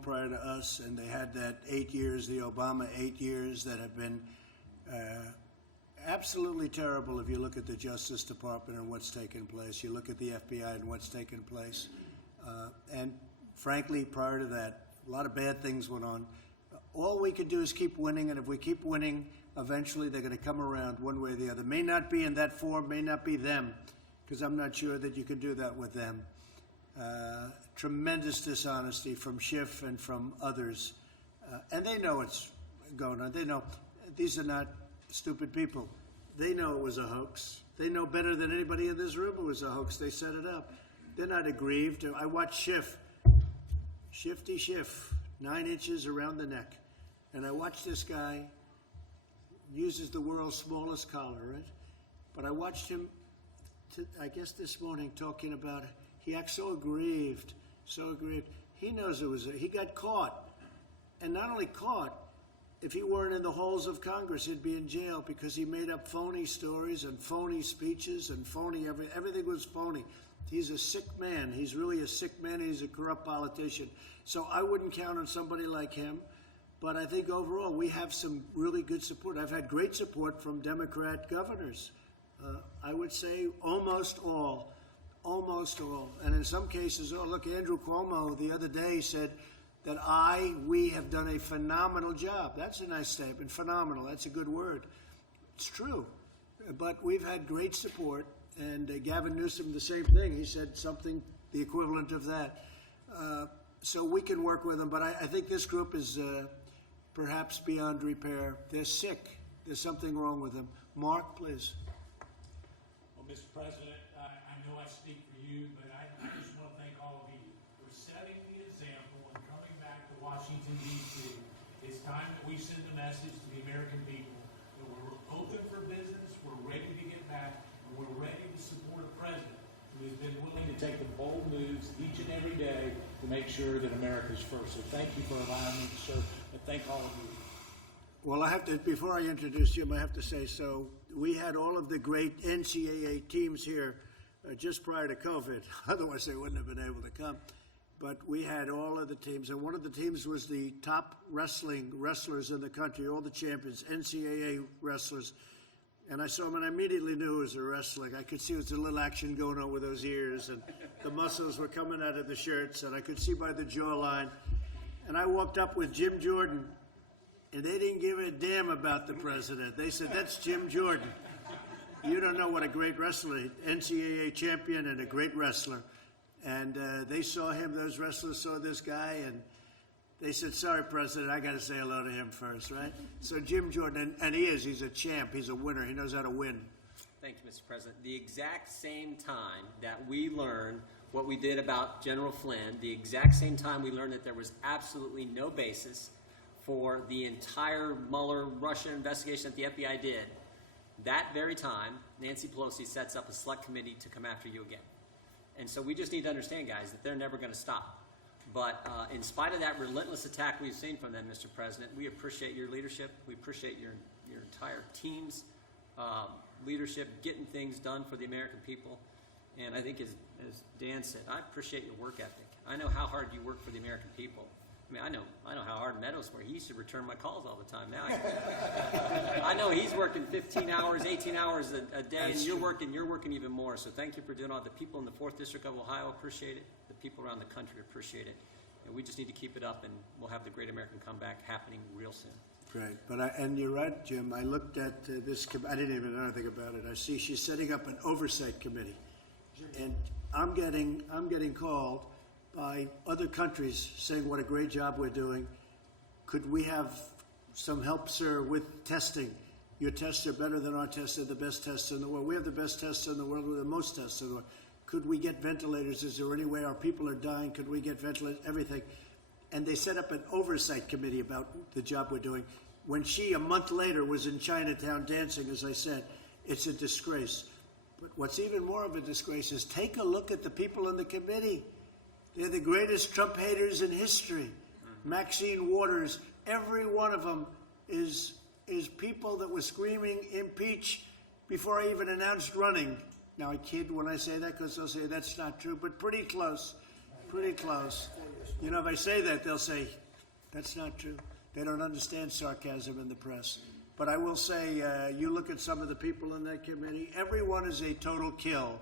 prior to us, and they had that 8 years, the Obama 8 years, that have been absolutely terrible if you look at the Justice Department and what's taken place. You look at the FBI and what's taken place. And frankly, prior to that, a lot of bad things went on. All we can do is keep winning, and if we keep winning, eventually they're going to come around one way or the other. May not be in that form, may not be them, because I'm not sure that you can do that with them. Tremendous dishonesty from Schiff and from others. And they know it's going on. They know these are not stupid people. They know it was a hoax. They know better than anybody in this room it was a hoax. They set it up. They're not aggrieved. I watched Schiff. Shifty Schiff, 9 inches around the neck. And I watched this guy, uses the world's smallest collar, right? But I watched him, I guess this morning, talking about it. He acts so aggrieved, so aggrieved. He knows it was, he got caught. And not only caught, if he weren't in the halls of Congress, he'd be in jail because he made up phony stories and phony speeches and phony, everything was phony. He's a sick man. He's really a sick man. He's a corrupt politician. So I wouldn't count on somebody like him. But I think overall we have some really good support. I've had great support from Democrat governors. I would say almost all. And in some cases, look, Andrew Cuomo the other day said that we have done a phenomenal job. That's a nice statement. Phenomenal. That's a good word. It's true. But we've had great support. And Gavin Newsom, the same thing. He said something the equivalent of that. So we can work with them. But I think this group is perhaps beyond repair. They're sick. There's something wrong with them. Mark, please. Well, Mr. President, I know I speak for you, but I just want to thank all of you for setting the example and coming back to Washington, D.C. It's time that we send a message to the American people that we're open for business, we're ready to get back, and we're ready to support a president who has been willing to take the bold moves each and every day to make sure that America's first. So thank you for allowing me to serve, and thank all of you. Well, I have to, before I introduce Jim, I have to say, so we had all of the great NCAA teams here just prior to COVID. Otherwise, they wouldn't have been able to come. But we had all of the teams, and one of the teams was the top wrestlers in the country, all the champions, NCAA wrestlers. And I saw him, and I immediately knew it was a wrestling. I could see there was a little action going on with those ears, and the muscles were coming out of the shirts, and I could see by the jawline. And I walked up with Jim Jordan, and they didn't give a damn about the president. They said, that's Jim Jordan. You don't know what a great wrestler, NCAA champion and a great wrestler. And they saw him, those wrestlers saw this guy, and they said, sorry, President, I got to say hello to him first, right? So Jim Jordan, and he's a champ. He's a winner. He knows how to win. Thank you, Mr. President. The exact same time that we learned what we did about General Flynn, the exact same time we learned that there was absolutely no basis for the entire Mueller-Russia investigation that the FBI did, that very time, Nancy Pelosi sets up a select committee to come after you again. And so we just need to understand, guys, that they're never going to stop. But in spite of that relentless attack we've seen from them, Mr. President, we appreciate your leadership. We appreciate your entire team's leadership, getting things done for the American people. And I think, as Dan said, I appreciate your work ethic. I know how hard you work for the American people. I mean, I know how hard Meadows works. He used to return my calls all the time. Now I know he's working 15 hours, 18 hours a day, and you're working even more. So thank you for doing all. The people in the 4th District of Ohio appreciate it. The people around the country appreciate it. And we just need to keep it up, and we'll have the Great American Comeback happening real soon. Great. And you're right, Jim. I looked at this. I didn't even know anything about it. I see she's setting up an oversight committee, and I'm getting called by other countries saying what a great job we're doing. Could we have some help, sir, with testing? Your tests are better than our tests. They're the best tests in the world. We have the best tests in the world. We're the most tests in the world. Could we get ventilators? Is there any way our people are dying? Could we get ventilators? Everything. And they set up an oversight committee about the job we're doing. When she, a month later, was in Chinatown dancing, as I said, it's a disgrace. But what's even more of a disgrace is take a look at the people in the committee. They're the greatest Trump haters in history. Maxine Waters, every one of them is people that were screaming impeach before I even announced running. Now I kid when I say that because they'll say that's not true, but pretty close, pretty close. You know, if I say that, they'll say that's not true. They don't understand sarcasm in the press. But I will say, you look at some of the people in that committee, everyone is a total kill,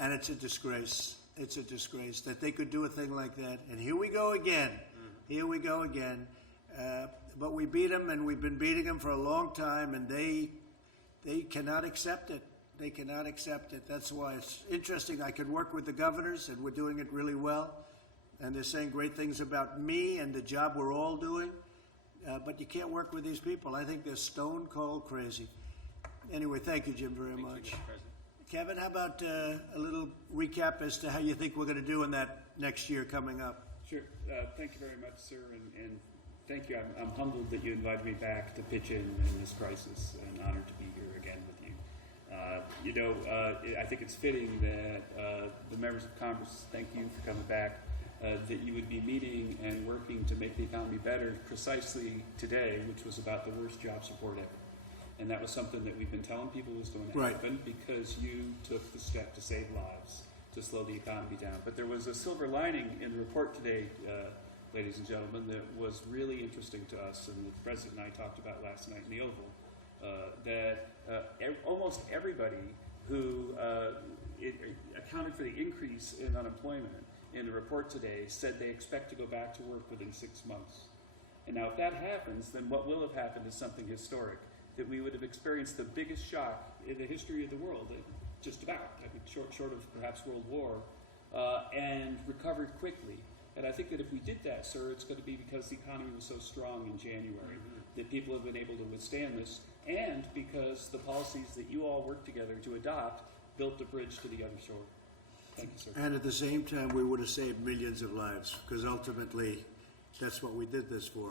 and it's a disgrace. It's a disgrace that they could do a thing like that. And here we go again. Here we go again. But we beat them, and we've been beating them for a long time, and they cannot accept it. They cannot accept it. That's why it's interesting. I could work with the governors, and we're doing it really well. And they're saying great things about me and the job we're all doing. But you can't work with these people. I think they're stone cold crazy. Anyway, thank you, Jim, very much. Thank you, Mr. President. Kevin, how about a little recap as to how you think we're going to do in that next year coming up? Sure. Thank you very much, sir, and thank you. I'm humbled that you invited me back to pitch in this crisis, and honored to be here again with you. I think it's fitting that the members of Congress, thank you for coming back, that you would be meeting and working to make the economy better precisely today, which was about the worst job support ever. And that was something that we've been telling people was going to happen because you took the step to save lives. to slow the economy down. But there was a silver lining in the report today, ladies and gentlemen, that was really interesting to us, and the President and I talked about last night in the Oval, that almost everybody who accounted for the increase in unemployment in the report today said they expect to go back to work within 6 months. And now if that happens, then what will have happened is something historic, that we would have experienced the biggest shock in the history of the world, just about, I mean, short of perhaps World War, and recovered quickly. And I think that if we did that, sir, it's going to be because the economy was so strong in January that people have been able to withstand this, and because the policies that you all worked together to adopt built the bridge to the other shore. Thank you, sir. And at the same time, we would have saved millions of lives, because ultimately, that's what we did this for.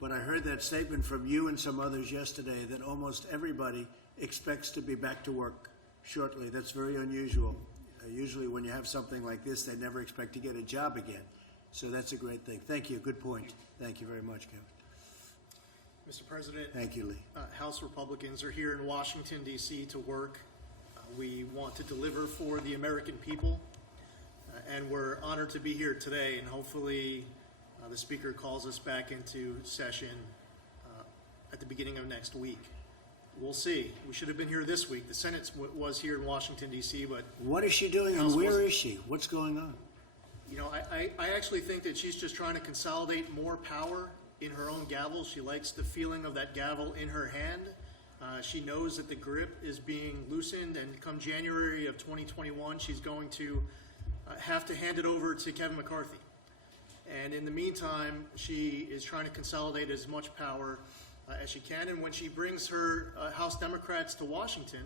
But I heard that statement from you and some others yesterday that almost everybody expects to be back to work shortly. That's very unusual. Usually when you have something like this, they never expect to get a job again. So that's a great thing. Thank you. Good point. Thank you very much, Kevin. Mr. President. Thank you, Lee. House Republicans are here in Washington, D.C. to work. We want to deliver for the American people, and we're honored to be here today, and hopefully the Speaker calls us back into session at the beginning of next week. We'll see. We should have been here this week. The Senate was here in Washington, D.C., but... What is she doing, and where is she? What's going on? You know, I actually think that she's just trying to consolidate more power in her own gavel. She likes the feeling of that gavel in her hand. She knows that the grip is being loosened, and come January of 2021, she's going to have to hand it over to Kevin McCarthy. And in the meantime, she is trying to consolidate as much power as she can. And when she brings her House Democrats to Washington,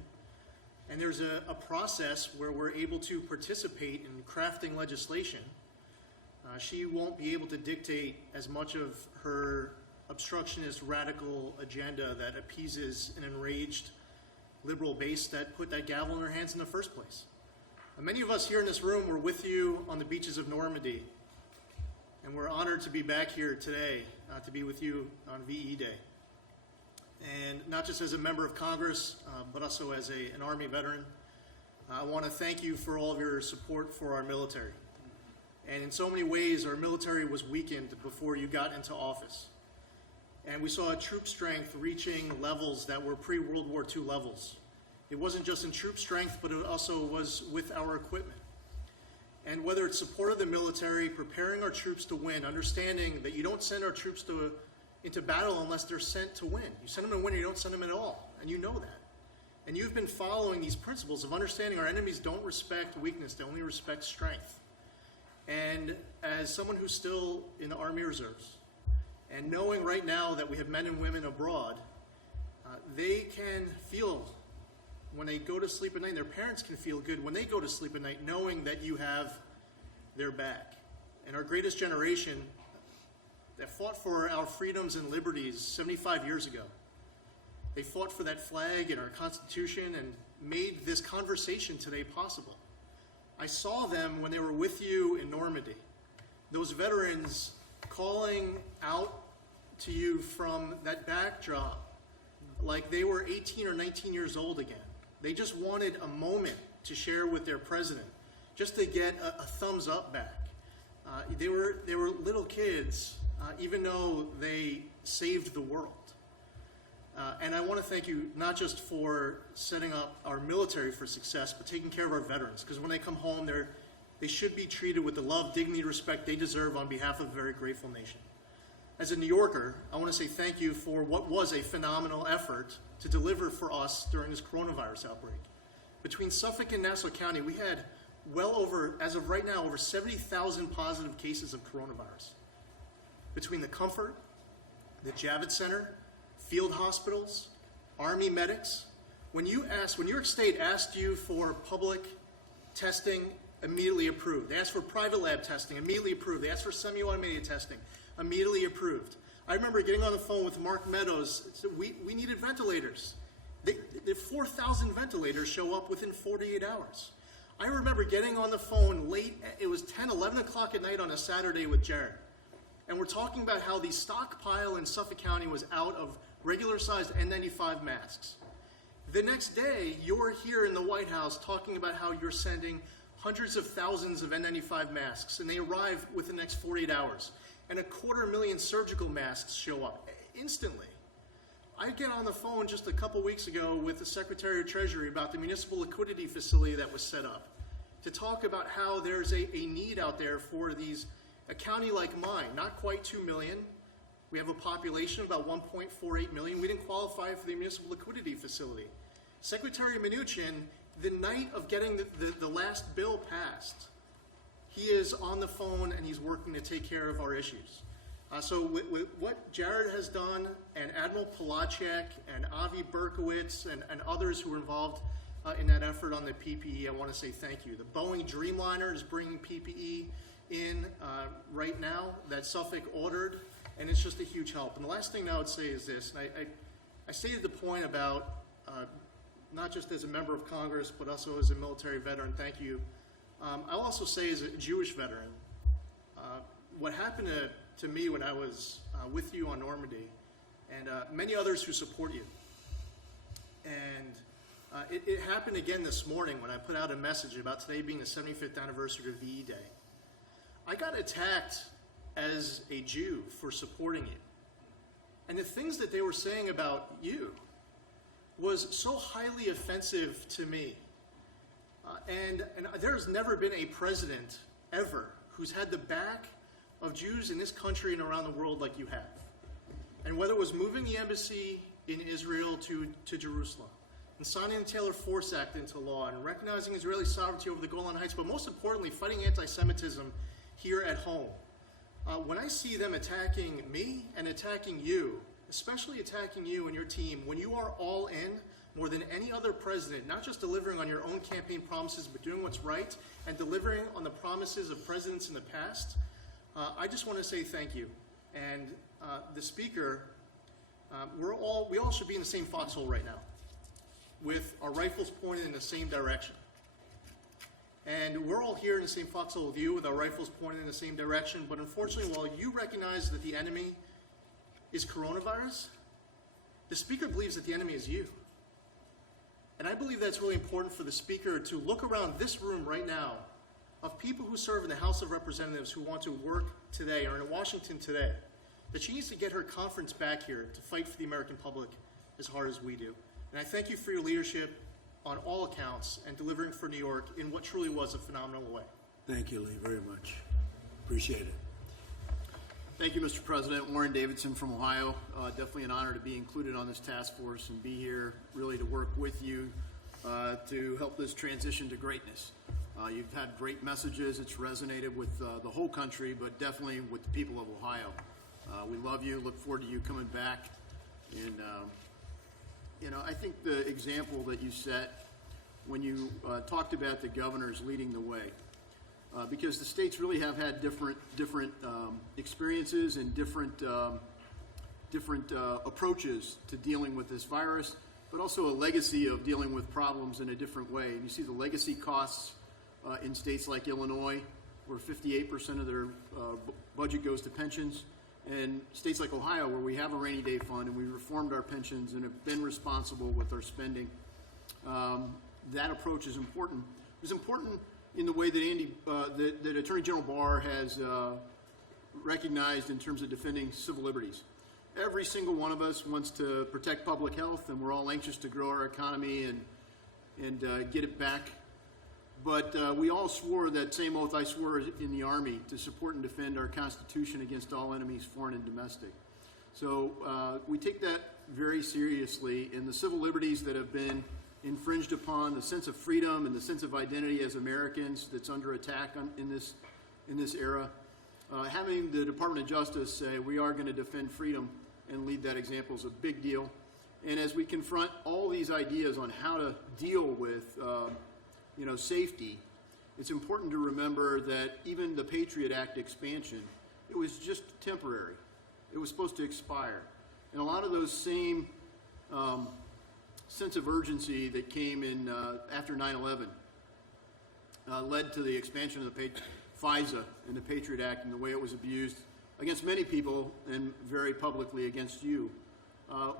and there's a process where we're able to participate in crafting legislation, she won't be able to dictate as much of her obstructionist radical agenda that appeases an enraged liberal base that put that gavel in her hands in the first place. And many of us here in this room were with you on the beaches of Normandy, and we're honored to be back here today to be with you on VE Day. And not just as a member of Congress, but also as an Army veteran, I want to thank you for all of your support for our military. And in so many ways, our military was weakened before you got into office. And we saw a troop strength reaching levels that were pre-World War II levels. It wasn't just in troop strength, but it also was with our equipment. And whether it's support of the military, preparing our troops to win, understanding that you don't send our troops into battle unless they're sent to win. You send them to win or you don't send them at all, and you know that. And you've been following these principles of understanding our enemies don't respect weakness, they only respect strength. And as someone who's still in the Army Reserves, and knowing right now that we have men and women abroad, they can feel when they go to sleep at night, and their parents can feel good when they go to sleep at night, knowing that you have their back. And our greatest generation that fought for our freedoms and liberties 75 years ago, they fought for that flag and our Constitution and made this conversation today possible. I saw them when they were with you in Normandy. Those veterans calling out to you from that backdrop like they were 18 or 19 years old again. They just wanted a moment to share with their president, just to get a thumbs up back. They were little kids, even though they saved the world. And I want to thank you not just for setting up our military for success, but taking care of our veterans. Because when they come home, they should be treated with the love, dignity, respect they deserve on behalf of a very grateful nation. As a New Yorker, I want to say thank you for what was a phenomenal effort to deliver for us during this coronavirus outbreak. Between Suffolk and Nassau County, we had well over, as of right now, over 70,000 positive cases of coronavirus. Between the Comfort, the Javits Center, field hospitals, Army medics, when New York State asked you for public testing, immediately approved. They asked for private lab testing, immediately approved. They asked for semi-automated testing, immediately approved. I remember getting on the phone with Mark Meadows. We needed ventilators. The 4,000 ventilators show up within 48 hours. I remember getting on the phone late, it was 10, 11 o'clock at night on a Saturday with Jared. And we're talking about how the stockpile in Suffolk County was out of regular-sized N95 masks. The next day, you're here in the White House talking about how you're sending hundreds of thousands of N95 masks, and they arrive within the next 48 hours. And 250,000 surgical masks show up instantly. I get on the phone just a couple weeks ago with the Secretary of Treasury about the municipal liquidity facility that was set up to talk about how there's a need out there for a county like mine, not quite 2 million. We have a population of about 1.48 million. We didn't qualify for the municipal liquidity facility. Secretary Mnuchin, the night of getting the last bill passed, he is on the phone and he's working to take care of our issues. So with what Jared has done, and Admiral Polacek and Avi Berkowitz and others who were involved in that effort on the PPE, I want to say thank you. The Boeing Dreamliner is bringing PPE in right now that Suffolk ordered, and it's just a huge help. And the last thing I would say is this, and I stated the point about not just as a member of Congress, but also as a military veteran, thank you. I'll also say as a Jewish veteran, what happened to me when I was with you on Normandy, and many others who support you. And it happened again this morning when I put out a message about today being the 75th anniversary of VE Day. I got attacked as a Jew for supporting you. And the things that they were saying about you was so highly offensive to me. And there's never been a president ever who's had the back of Jews in this country and around the world like you have. And whether it was moving the embassy in Israel to Jerusalem, and signing the Taylor Force Act into law, and recognizing Israeli sovereignty over the Golan Heights, but most importantly, fighting anti-Semitism here at home. When I see them attacking me and attacking you, especially attacking you and your team, when you are all in, more than any other president, not just delivering on your own campaign promises, but doing what's right and delivering on the promises of presidents in the past, I just want to say thank you. And the Speaker, we all should be in the same foxhole right now, with our rifles pointed in the same direction. And we're all here in the same foxhole with you, with our rifles pointed in the same direction. But unfortunately, while you recognize that the enemy is coronavirus, the Speaker believes that the enemy is you. And I believe that's really important for the Speaker to look around this room right now of people who serve in the House of Representatives who want to work today or in Washington today, that she needs to get her conference back here to fight for the American public as hard as we do. And I thank you for your leadership on all accounts and delivering for New York in what truly was a phenomenal way. Thank you, Lee, very much. Appreciate it. Thank you, Mr. President. Warren Davidson from Ohio. Definitely an honor to be included on this task force and be here really to work with you to help this transition to greatness. You've had great messages. It's resonated with the whole country, but definitely with the people of Ohio. We love you. Look forward to you coming back. And, I think the example that you set when you talked about the governors leading the way, because the states really have had different experiences and different approaches to dealing with this virus, but also a legacy of dealing with problems in a different way. And you see the legacy costs in states like Illinois, where 58% of their budget goes to pensions, and states like Ohio, where we have a rainy day fund and we reformed our pensions and have been responsible with our spending. That approach is important. It's important in the way that that Attorney General Barr has recognized in terms of defending civil liberties. Every single one of us wants to protect public health, and we're all anxious to grow our economy and get it back. But we all swore that same oath I swore in the Army to support and defend our Constitution against all enemies, foreign and domestic. So we take that very seriously, and the civil liberties that have been infringed upon, the sense of freedom and the sense of identity as Americans that's under attack in this era. Having the Department of Justice say we are going to defend freedom and lead that example is a big deal. And as we confront all these ideas on how to deal with safety, it's important to remember that even the Patriot Act expansion, it was just temporary. It was supposed to expire. And a lot of those same sense of urgency that came in after 9/11 led to the expansion of the FISA and the Patriot Act and the way it was abused against many people and very publicly against you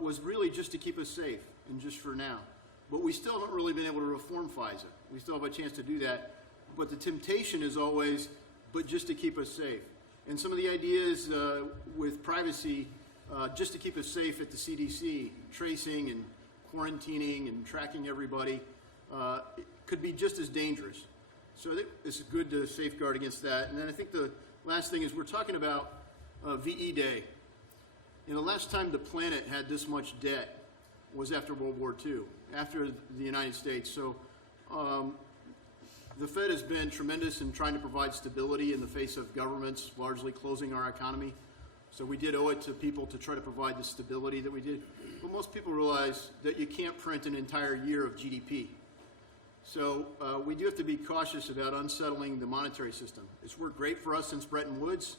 was really just to keep us safe and just for now. But we still haven't really been able to reform FISA. We still have a chance to do that. but the temptation is always, but just to keep us safe. And some of the ideas with privacy, just to keep us safe at the CDC, tracing and quarantining and tracking everybody, it could be just as dangerous. So I think it's good to safeguard against that. And then I think the last thing is we're talking about VE Day. The last time the planet had this much debt was after World War II, after the United States. So the Fed has been tremendous in trying to provide stability in the face of governments largely closing our economy. So we did owe it to people to try to provide the stability that we did. But most people realize that you can't print an entire year of GDP. So we do have to be cautious about unsettling the monetary system. It's worked great for us since Bretton Woods.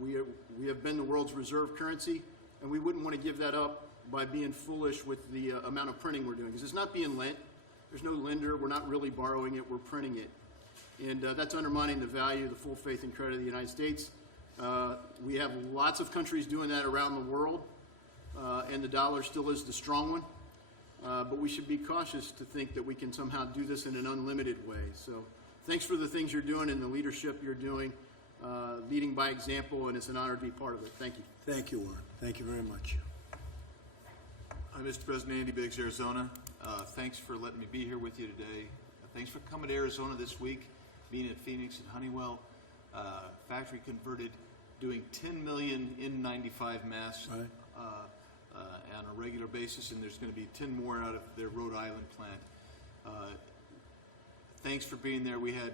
We have been the world's reserve currency, and we wouldn't want to give that up by being foolish with the amount of printing we're doing, because it's not being lent. There's no lender. We're not really borrowing it. We're printing it. And that's undermining the value, the full faith and credit of the United States. We have lots of countries doing that around the world, and the dollar still is the strong one. But we should be cautious to think that we can somehow do this in an unlimited way. So thanks for the things you're doing and the leadership you're doing, leading by example, and it's an honor to be part of it. Thank you. Thank you, Warren. Thank you very much. Hi, Mr. President. Andy Biggs, Arizona. Thanks for letting me be here with you today. Thanks for coming to Arizona this week, being at Phoenix and Honeywell. Factory converted, doing 10 million N95 masks Right. On a regular basis, and there's going to be 10 more out of their Rhode Island plant. Thanks for being there. We had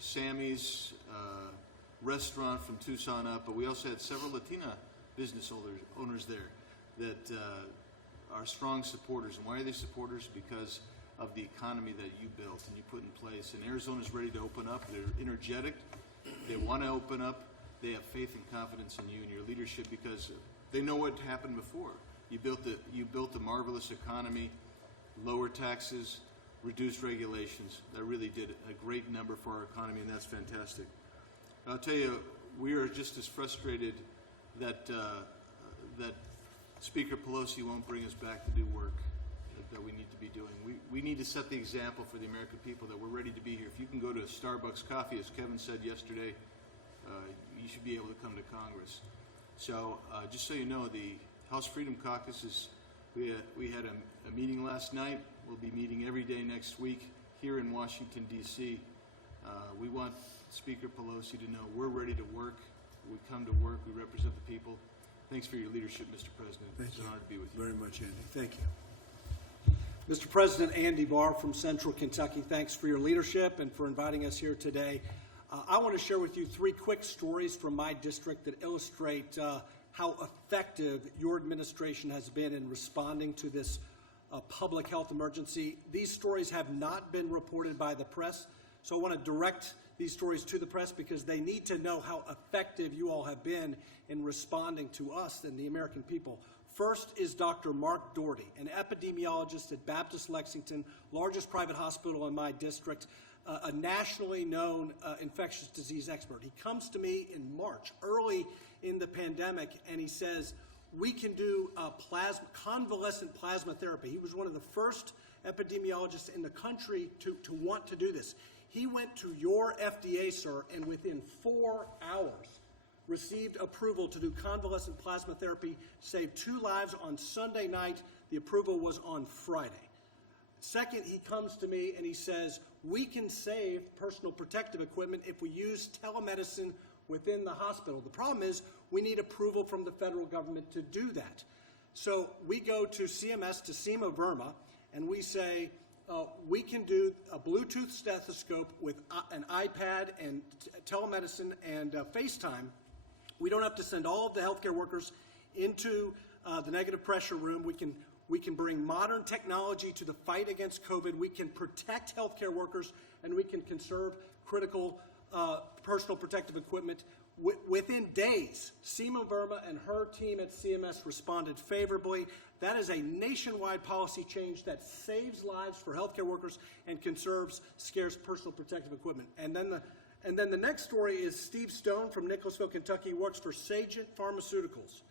Sammy's restaurant from Tucson up, but we also had several Latina business owners there that are strong supporters. And why are they supporters? Because of the economy that you built and you put in place. And Arizona's ready to open up. They're energetic. They want to open up. They have faith and confidence in you and your leadership because they know what happened before. You built a marvelous economy, lower taxes, reduced regulations. That really did a great number for our economy, and that's fantastic. I'll tell you, we are just as frustrated that that Speaker Pelosi won't bring us back to do work that we need to be doing. We need to set the example for the American people that we're ready to be here. If you can go to Starbucks coffee, as Kevin said yesterday, you should be able to come to Congress. So just so you know, the House Freedom Caucus we had a meeting last night. We'll be meeting every day next week here in Washington, D.C. We want Speaker Pelosi to know we're ready to work. We come to work. We represent the people. Thanks for your leadership, Mr. President. It's an honor to be with you. Very much, Andy. Thank you. Mr. President, Andy Barr from Central Kentucky, thanks for your leadership and for inviting us here today. I want to share with you 3 quick stories from my district that illustrate how effective your administration has been in responding to this public health emergency. These stories have not been reported by the press, so I want to direct these stories to the press because they need to know how effective you all have been in responding to us and the American people. First is Dr. Mark Doherty, an epidemiologist at Baptist Lexington, largest private hospital in my district, a nationally known infectious disease expert. He comes to me in March, early in the pandemic, and he says, we can do convalescent plasma therapy. He was one of the first epidemiologists in the country to want to do this. He went to your FDA, sir, and within 4 hours received approval to do convalescent plasma therapy, saved 2 lives on Sunday night. The approval was on Friday. Second, he comes to me and he says, we can save personal protective equipment if we use telemedicine within the hospital. The problem is we need approval from the federal government to do that. So we go to CMS, to Seema Verma, and we say, we can do a Bluetooth stethoscope with an iPad and telemedicine and FaceTime. We don't have to send all of the healthcare workers into the negative pressure room. We can bring modern technology to the fight against COVID. We can protect healthcare workers, and we can conserve critical personal protective equipment. Within days, Seema Verma and her team at CMS responded favorably. That is a nationwide policy change that saves lives for healthcare workers and conserves scarce personal protective equipment. And then the next story is Steve Stone from Nicholasville, Kentucky. He works for Sagent Pharmaceuticals.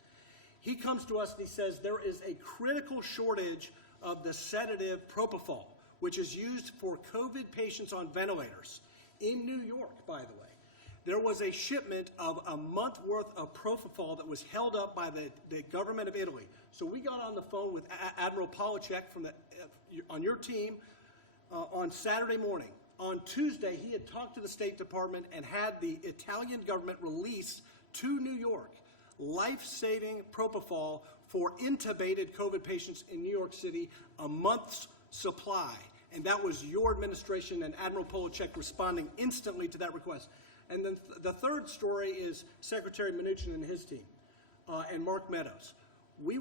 He comes to us and he says there is a critical shortage of the sedative propofol, which is used for COVID patients on ventilators. in New York, by the way, there was a shipment of a month worth of propofol that was held up by the government of Italy. So we got on the phone with Admiral Polacek from on your team on Saturday morning. On Tuesday, he had talked to the State Department and had the Italian government release to New York life-saving propofol for intubated COVID patients in New York City, a month's supply. And that was your administration and Admiral Polacek responding instantly to that request. And then the third story is Secretary Mnuchin and his team, and Mark Meadows. We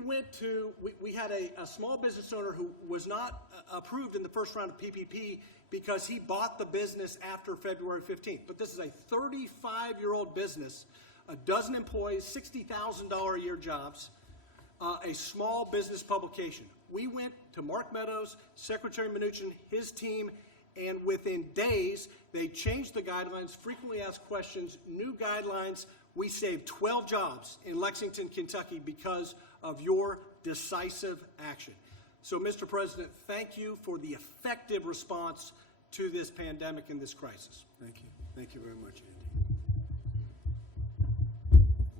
had a small business owner who was not approved in the first round of PPP because he bought the business after February 15th. But this is a 35-year-old business, a dozen employees, $60,000 a year jobs, a small business publication. We went to Mark Meadows, Secretary Mnuchin, his team, and within days, they changed the guidelines, frequently asked questions, new guidelines. We saved 12 jobs in Lexington, Kentucky because of your decisive action. So, Mr. President, thank you for the effective response to this pandemic and this crisis. Thank you. Thank you very much, Andy.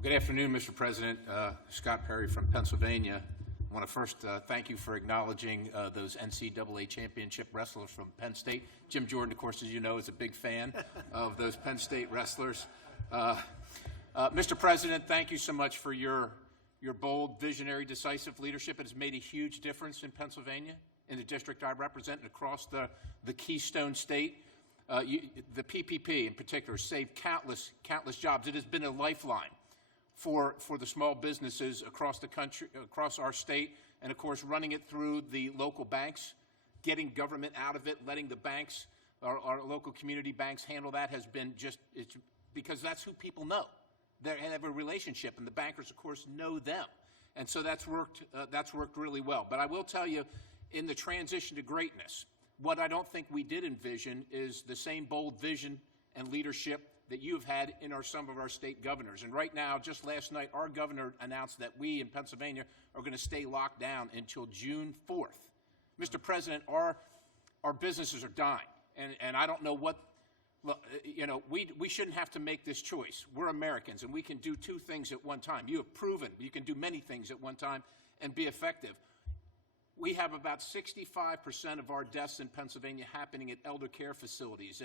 Good afternoon, Mr. President. Scott Perry from Pennsylvania. I want to first thank you for acknowledging those NCAA championship wrestlers from Penn State. Jim Jordan, of course, as you know, is a big fan of those Penn State wrestlers. Mr. President, thank you so much for your bold, visionary, decisive leadership. It has made a huge difference in Pennsylvania, in the district I represent, and across the Keystone State. The PPP, in particular, saved countless jobs. It has been a lifeline for the small businesses across the country, across our state, and of course running it through the local banks, getting government out of it, letting the banks, our local community banks handle that has been it's because that's who people know. They have a relationship, and the bankers, of course, know them. And so that's worked really well. But I will tell you, in the transition to greatness, what I don't think we did envision is the same bold vision and leadership that you've had in some of our state governors. And right now, just last night, our governor announced that we in Pennsylvania are going to stay locked down until June 4th. Mr. President, our businesses are dying. And I don't know what, look, we shouldn't have to make this choice. We're Americans, and we can do two things at one time. You have proven you can do many things at one time and be effective. We have about 65% of our deaths in Pennsylvania happening at elder care facilities,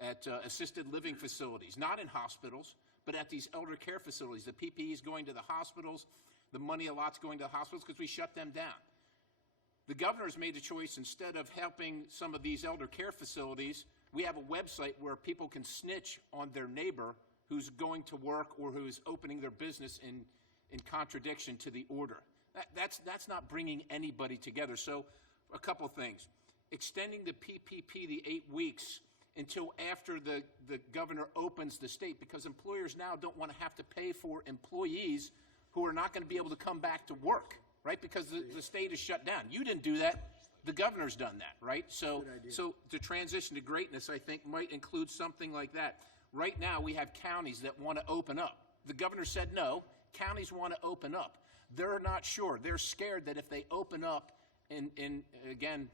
at assisted living facilities, not in hospitals, but at these elder care facilities. The PPE is going to the hospitals. The money a lot's going to the hospitals because we shut them down. The governor's made a choice. Instead of helping some of these elder care facilities, we have a website where people can snitch on their neighbor who's going to work or who's opening their business in contradiction to the order. That's not bringing anybody together. So a couple things. Extending the PPP, the 8 weeks, until after the governor opens the state, because employers now don't want to have to pay for employees who are not going to be able to come back to work, right? Because the state is shut down. You didn't do that. The governor's done that, right? So the transition to greatness, I think, might include something like that. Right now, we have counties that want to open up. The governor said no. Counties want to open up. They're not sure. They're scared that if they open up in again,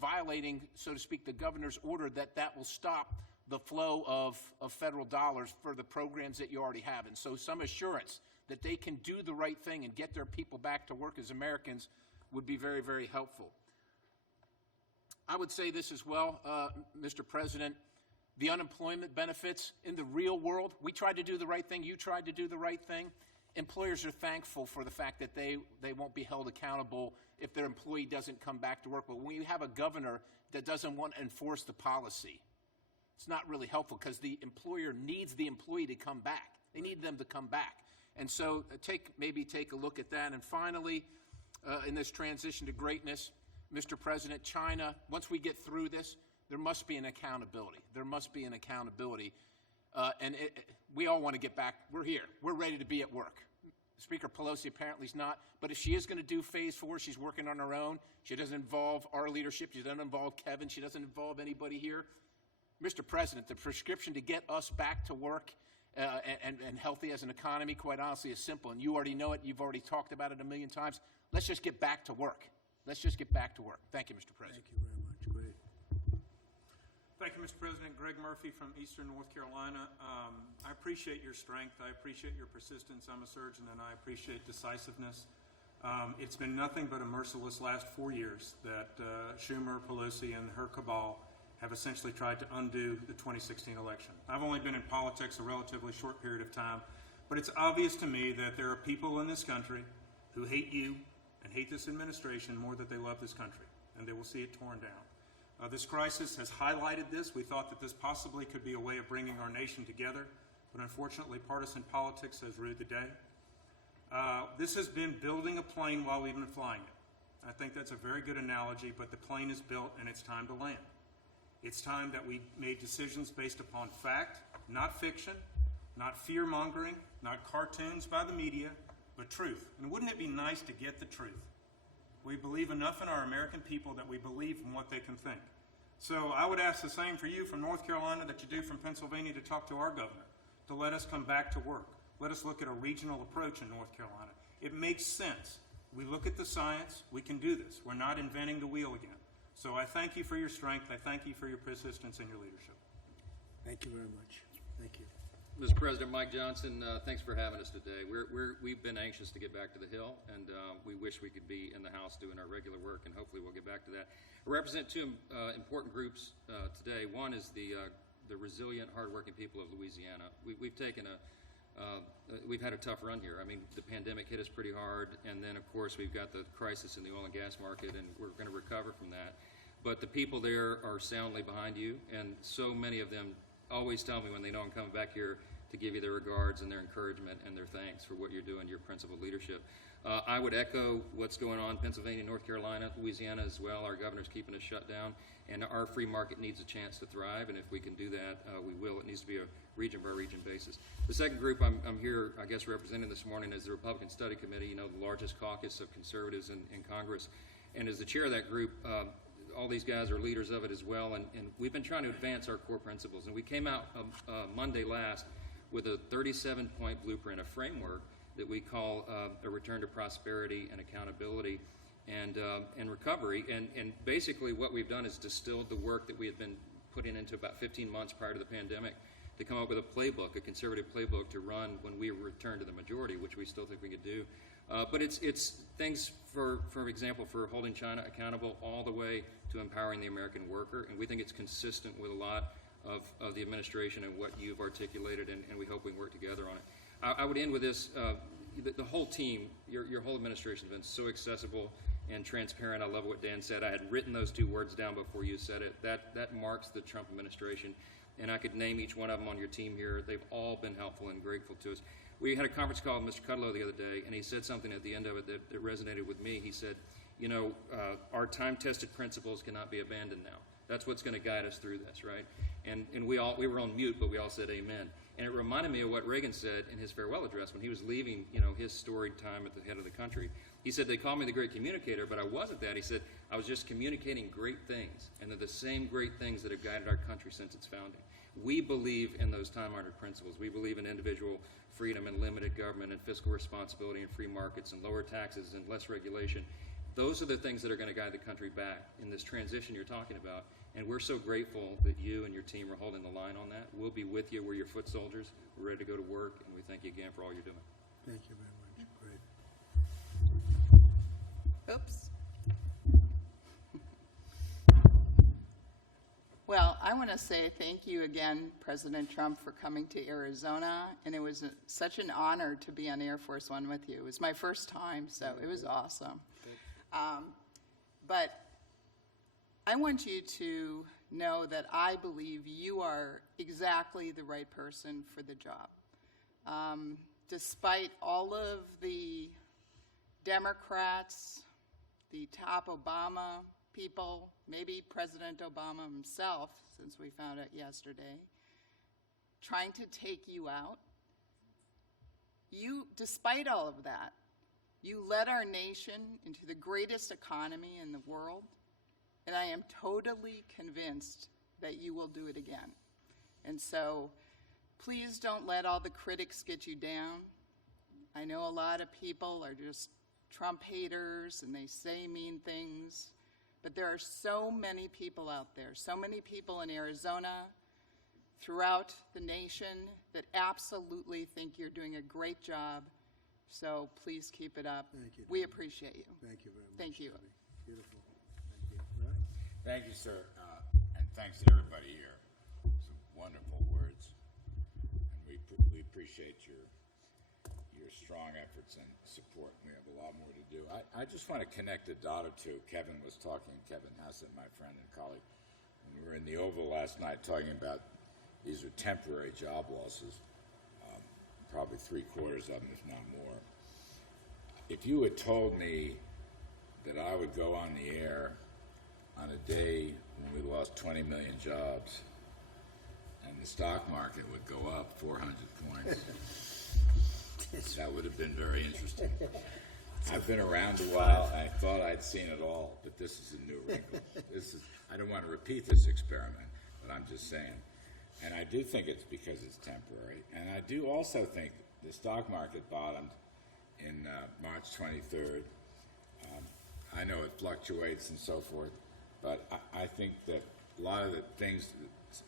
violating, so to speak, the governor's order, that will stop the flow of federal dollars for the programs that you already have. And so some assurance that they can do the right thing and get their people back to work as Americans would be very, very helpful. I would say this as well, Mr. President, the unemployment benefits in the real world, we tried to do the right thing, you tried to do the right thing. Employers are thankful for the fact that they won't be held accountable if their employee doesn't come back to work. But when you have a governor that doesn't want to enforce the policy, it's not really helpful because the employer needs the employee to come back. They need them to come back. And so maybe take a look at that. And finally, in this transition to greatness, Mr. President, China, once we get through this, there must be an accountability. There must be an accountability. We all want to get back. We're here. We're ready to be at work. Speaker Pelosi apparently is not. But if she is going to do phase 4, she's working on her own. She doesn't involve our leadership. She doesn't involve Kevin. She doesn't involve anybody here. Mr. President, the prescription to get us back to work and healthy as an economy, quite honestly, is simple. And you already know it. You've already talked about it a million times. Let's just get back to work. Let's just get back to work. Thank you, Mr. President. Thank you very much. Great. Thank you, Mr. President. Greg Murphy from Eastern North Carolina. I appreciate your strength. I appreciate your persistence. I'm a surgeon, and I appreciate decisiveness. It's been nothing but a merciless last 4 years that Schumer, Pelosi, and her cabal have essentially tried to undo the 2016 election. I've only been in politics a relatively short period of time, but it's obvious to me that there are people in this country who hate you and hate this administration more than they love this country, and they will see it torn down. This crisis has highlighted this. We thought that this possibly could be a way of bringing our nation together, but unfortunately partisan politics has ruled the day. This has been building a plane while we've been flying it. I think that's a very good analogy, but the plane is built and it's time to land. It's time that we made decisions based upon fact, not fiction, not fear-mongering, not cartoons by the media, but truth. And wouldn't it be nice to get the truth? We believe enough in our American people that we believe in what they can think. So I would ask the same for you from North Carolina that you do from Pennsylvania to talk to our governor, to let us come back to work. Let us look at a regional approach in North Carolina. It makes sense. We look at the science. We can do this. We're not inventing the wheel again. So I thank you for your strength. I thank you for your persistence and your leadership. Thank you very much. Thank you. Mr. President, Mike Johnson, thanks for having us today. We've been anxious to get back to the Hill, and we wish we could be in the House doing our regular work, and hopefully we'll get back to that. I represent two important groups today. One is the resilient, hardworking people of Louisiana. We've had a tough run here. I mean, the pandemic hit us pretty hard, and then, of course, we've got the crisis in the oil and gas market, and we're going to recover from that. But the people there are soundly behind you, and so many of them always tell me when they know I'm coming back here to give you their regards and their encouragement and their thanks for what you're doing, your principled leadership. I would echo what's going on in Pennsylvania, North Carolina, Louisiana as well. Our governor's keeping us shut down, and our free market needs a chance to thrive, and if we can do that, we will. It needs to be a region-by-region basis. The second group I'm here, I guess, representing this morning is the Republican Study Committee, you know, the largest caucus of conservatives in Congress. And as the chair of that group, all these guys are leaders of it as well, and we've been trying to advance our core principles. And we came out Monday last with a 37-point blueprint, a framework that we call a return to prosperity and accountability and recovery. And basically what we've done is distilled the work that we had been putting into about 15 months prior to the pandemic to come up with a playbook, a conservative playbook to run when we return to the majority, which we still think we could do. But it's things, for example, for holding China accountable all the way to empowering the American worker. And we think it's consistent with a lot of the administration and what you've articulated, and we hope we can work together on it. I would end with this. The whole team, your whole administration has been so accessible and transparent. I love what Dan said. I had written those two words down before you said it. That marks the Trump administration. And I could name each one of them on your team here. They've all been helpful and grateful to us. We had a conference call with Mr. Kudlow the other day, and he said something at the end of it that resonated with me. He said, you know, our time-tested principles cannot be abandoned now. That's what's going to guide us through this, right? And we were on mute, but we all said amen. And it reminded me of what Reagan said in his farewell address when he was leaving, you know, his storied time at the head of the country. He said, they call me the great communicator, but I wasn't that. He said, I was just communicating great things, and they're the same great things that have guided our country since its founding. We believe in those time-honored principles. We believe in individual freedom and limited government and fiscal responsibility and free markets and lower taxes and less regulation. Those are the things that are going to guide the country back in this transition you're talking about. And we're so grateful that you and your team are holding the line on that. We'll be with you. We're your foot soldiers. We're ready to go to work, and we thank you again for all you're doing. Thank you very much. Great. Oops. Well, I want to say thank you again, President Trump, for coming to Arizona. And it was such an honor to be on Air Force One with you. It was my first time, so it was awesome. But I want you to know that I believe you are exactly the right person for the job. Despite all of the Democrats, the top Obama people, maybe President Obama himself, since we found out yesterday, trying to take you out, despite all of that, you led our nation into the greatest economy in the world, and I am totally convinced that you will do it again. And so please don't let all the critics get you down. I know a lot of people are just Trump haters and they say mean things, But there are so many people out there, so many people in Arizona, throughout the nation, that absolutely think you're doing a great job. So please keep it up. Thank you. We appreciate you. Thank you very much. Thank you. Debbie. Beautiful. Thank you. Right? Thank you, sir, and thanks to everybody here. Some wonderful words, and we appreciate your strong efforts and support. We have a lot more to do. I just want to connect a dot or two. Kevin was talking, Kevin Hassett, my friend and colleague, when we were in the Oval last night talking about these are temporary job losses, probably 3/4 of them, if not more. If you had told me that I would go on the air on a day when we lost 20 million jobs and the stock market would go up 400 points, that would have been very interesting. I've been around a while. I thought I'd seen it all, but this is a new wrinkle. I don't want to repeat this experiment, but I'm just saying. And I do think it's because it's temporary. And I do also think the stock market bottomed in March 23rd. I know it fluctuates and so forth, but I think that a lot of the things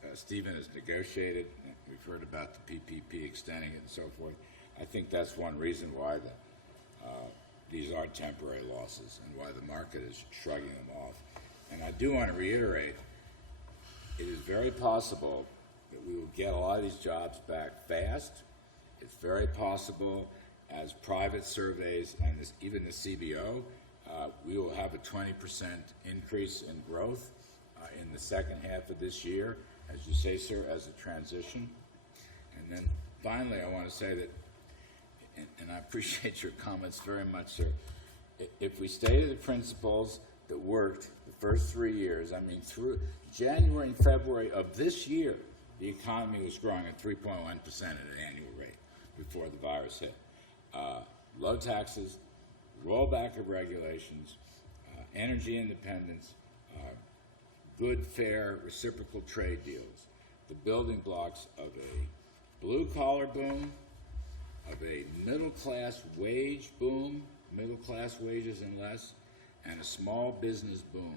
that Stephen has negotiated, we've heard about the PPP extending it and so forth, I think that's one reason why these are temporary losses and why the market is shrugging them off. And I do want to reiterate, it is very possible that we will get a lot of these jobs back fast. It's very possible, as private surveys and even the CBO, we will have a 20% increase in growth in the second half of this year, as you say, sir, as a transition. And then finally, I want to say that, and I appreciate your comments very much, sir, if we stay to the principles that worked the first 3 years, I mean, through January and February of this year, the economy was growing at 3.1% at an annual rate before the virus hit. Low taxes, rollback of regulations, energy independence, good, fair, reciprocal trade deals, the building blocks of a blue-collar boom, of a middle-class wage boom, middle-class wages and less, and a small business boom,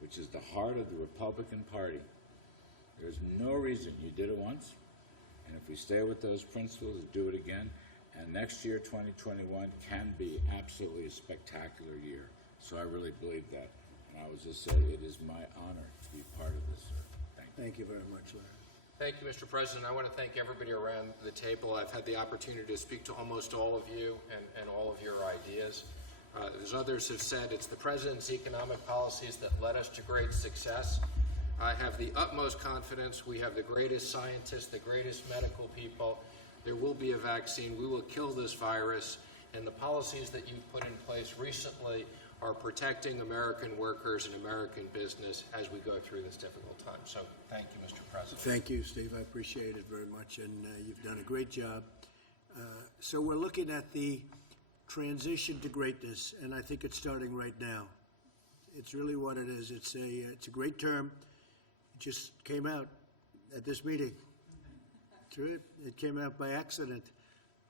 which is the heart of the Republican Party. There's no reason you did it once, and if we stay with those principles and do it again, and next year, 2021, can be absolutely a spectacular year. So I really believe that. And I would just say it is my honor to be part of this, sir. Thank you. Thank you very much, Larry. Thank you, Mr. President. I want to thank everybody around the table. I've had the opportunity to speak to almost all of you and all of your ideas. As others have said, it's the President's economic policies that led us to great success. I have the utmost confidence. We have the greatest scientists, the greatest medical people. There will be a vaccine. We will kill this virus. And the policies that you've put in place recently are protecting American workers and American business as we go through this difficult time. So thank you, Mr. President. Thank you, Steve. I appreciate it very much, and you've done a great job. So we're looking at the transition to greatness, and I think it's starting right now. It's really what it is. It's a great term. It just came out at this meeting. True. It came out by accident.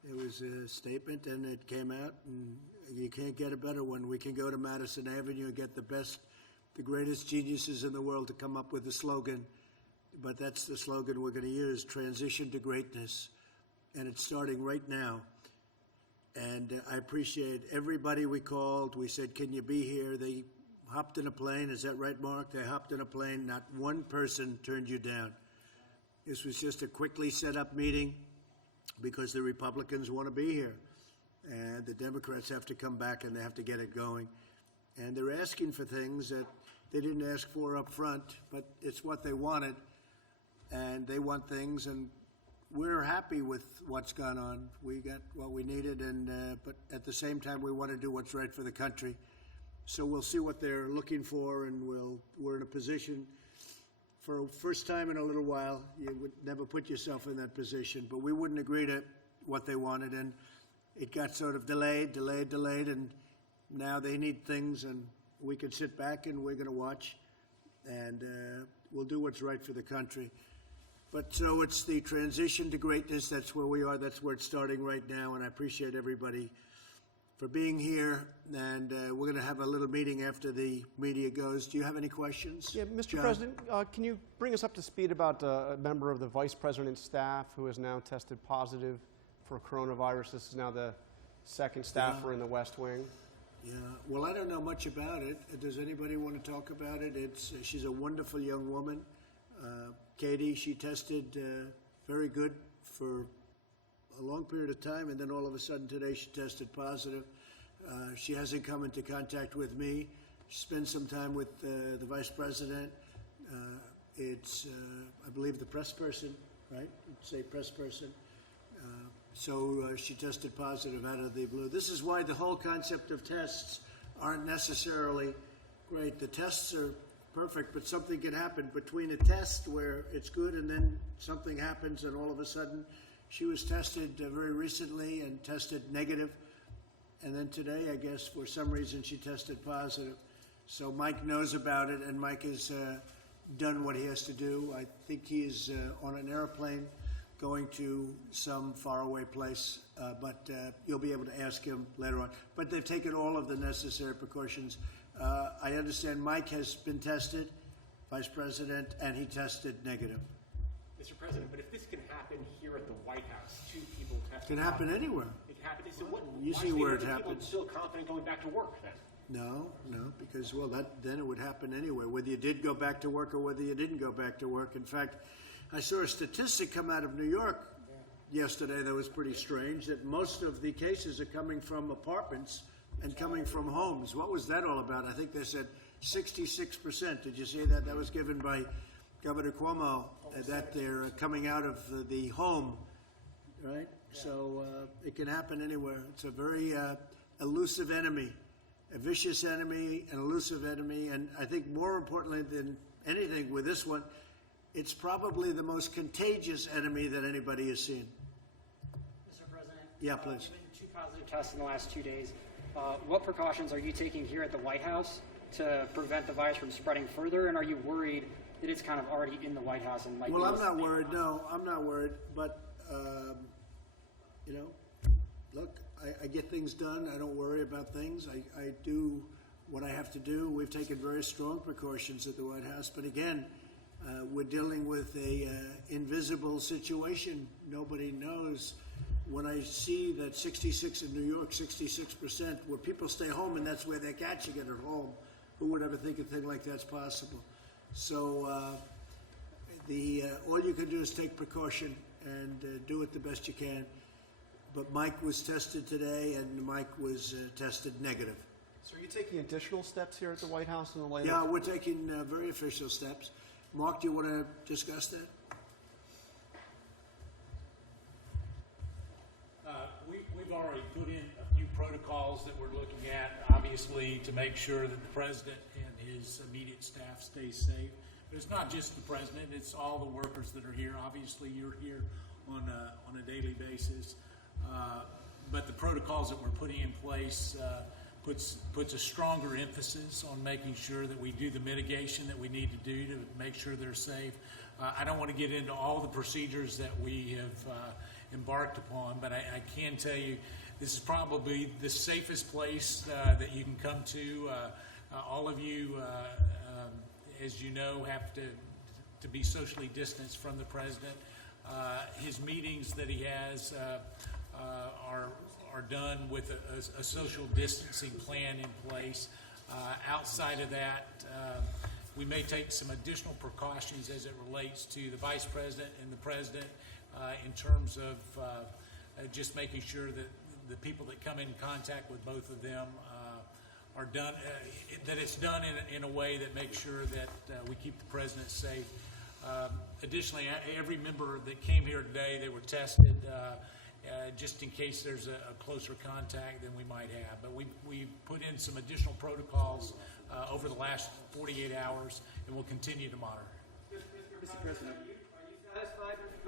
It was a statement, and it came out, and you can't get a better one. We can go to Madison Avenue and get the greatest geniuses in the world to come up with a slogan, but that's the slogan we're going to use, transition to greatness, and it's starting right now. And I appreciate everybody we called. We said, can you be here? They hopped in a plane. Is that right, Mark? They hopped in a plane. Not one person turned you down. This was just a quickly set up meeting because the Republicans want to be here. And the Democrats have to come back and they have to get it going. And they're asking for things that they didn't ask for up front, but it's what they wanted. And they want things, and we're happy with what's gone on. We got what we needed, but at the same time, we want to do what's right for the country. So we'll see what they're looking for, and we're in a position for first time in a little while. You would never put yourself in that position, but we wouldn't agree to what they wanted, and it got sort of delayed, and now they need things, and we can sit back and we're going to watch, and we'll do what's right for the country. But so it's the transition to greatness. That's where we are. That's where it's starting right now, and I appreciate everybody for being here, and we're going to have a little meeting after the media goes. Do you have any questions? Yeah, Mr. John? President, can you bring us up to speed about a member of the Vice President's staff who has now tested positive for coronavirus? This is now the second staffer in the West Wing. Yeah, well, I don't know much about it. Does anybody want to talk about it? She's a wonderful young woman. Katie, she tested very good for a long period of time, and then all of a sudden today she tested positive. She hasn't come into contact with me. She spent some time with the Vice President. I believe, the press person, right? Say press person. So she tested positive out of the blue. This is why the whole concept of tests aren't necessarily great. The tests are perfect, but something can happen between a test where it's good and then something happens and all of a sudden she was tested very recently and tested negative. And then today, I guess, for some reason, she tested positive. So Mike knows about it, and Mike has done what he has to do. I think he is on an airplane going to some faraway place, but you'll be able to ask him later on. But they've taken all of the necessary precautions. I understand Mike has been tested, Vice President, and he tested negative. Mr. President, but if this can happen here at the White House, 2 people tested. It can happen anywhere. It can happen. So what? You why see is where the it people happens. still confident going back to work then? No, because, well, then it would happen anyway, whether you did go back to work or whether you didn't go back to work. In fact, I saw a statistic come out of New York yesterday that was pretty strange, that most of the cases are coming from apartments and coming from homes. What was that all about? I think they said 66%. Did you see that? That was given by Governor Cuomo, that they're coming out of the home, right? So it can happen anywhere. It's a very elusive enemy, a vicious enemy, an elusive enemy, and I think more importantly than anything with this one, it's probably the most contagious enemy that anybody has seen. Mr. President? Yeah, please. Given 2 positive tests in the last 2 days, what precautions are you taking here at the White House to prevent the virus from spreading further, and are you worried that it's kind of already in the White House and might Well, be... I'm not worried. No, I'm not worried. But, look, I get things done. I don't worry about things. I do what I have to do. We've taken very strong precautions at the White House. But again, we're dealing with a invisible situation. Nobody knows. When I see that 66 in New York, 66%, where people stay home and that's where they're catching it at home, who would ever think a thing like that's possible? So all you can do is take precaution and do it the best you can. But Mike was tested today, and Mike was tested negative. So are you taking additional steps here at the White House in the light Yeah, of... we're taking very official steps. Mark, do you want to discuss that? We've already put in a few protocols that we're looking at, obviously, to make sure that the president and his immediate staff stay safe. But it's not just the president; it's all the workers that are here. Obviously, you're here on a daily basis. But the protocols that we're putting in place puts a stronger emphasis on making sure that we do the mitigation that we need to do to make sure they're safe. I don't want to get into all the procedures that we have embarked upon, but I can tell you this is probably the safest place that you can come to. All of you, as you know, have to be socially distanced from the president. His meetings that he has are done with a social distancing plan in place. Outside of that, we may take some additional precautions as it relates to the vice president and the president in terms of just making sure that the people that come in contact with both of them are done, that it's done in a way that makes sure that we keep the president safe. Additionally, every member that came here today, they were tested just in case there's a closer contact than we might have. But we put in some additional protocols over the last 48 hours, and we'll continue to monitor. Mr. President, are you satisfied with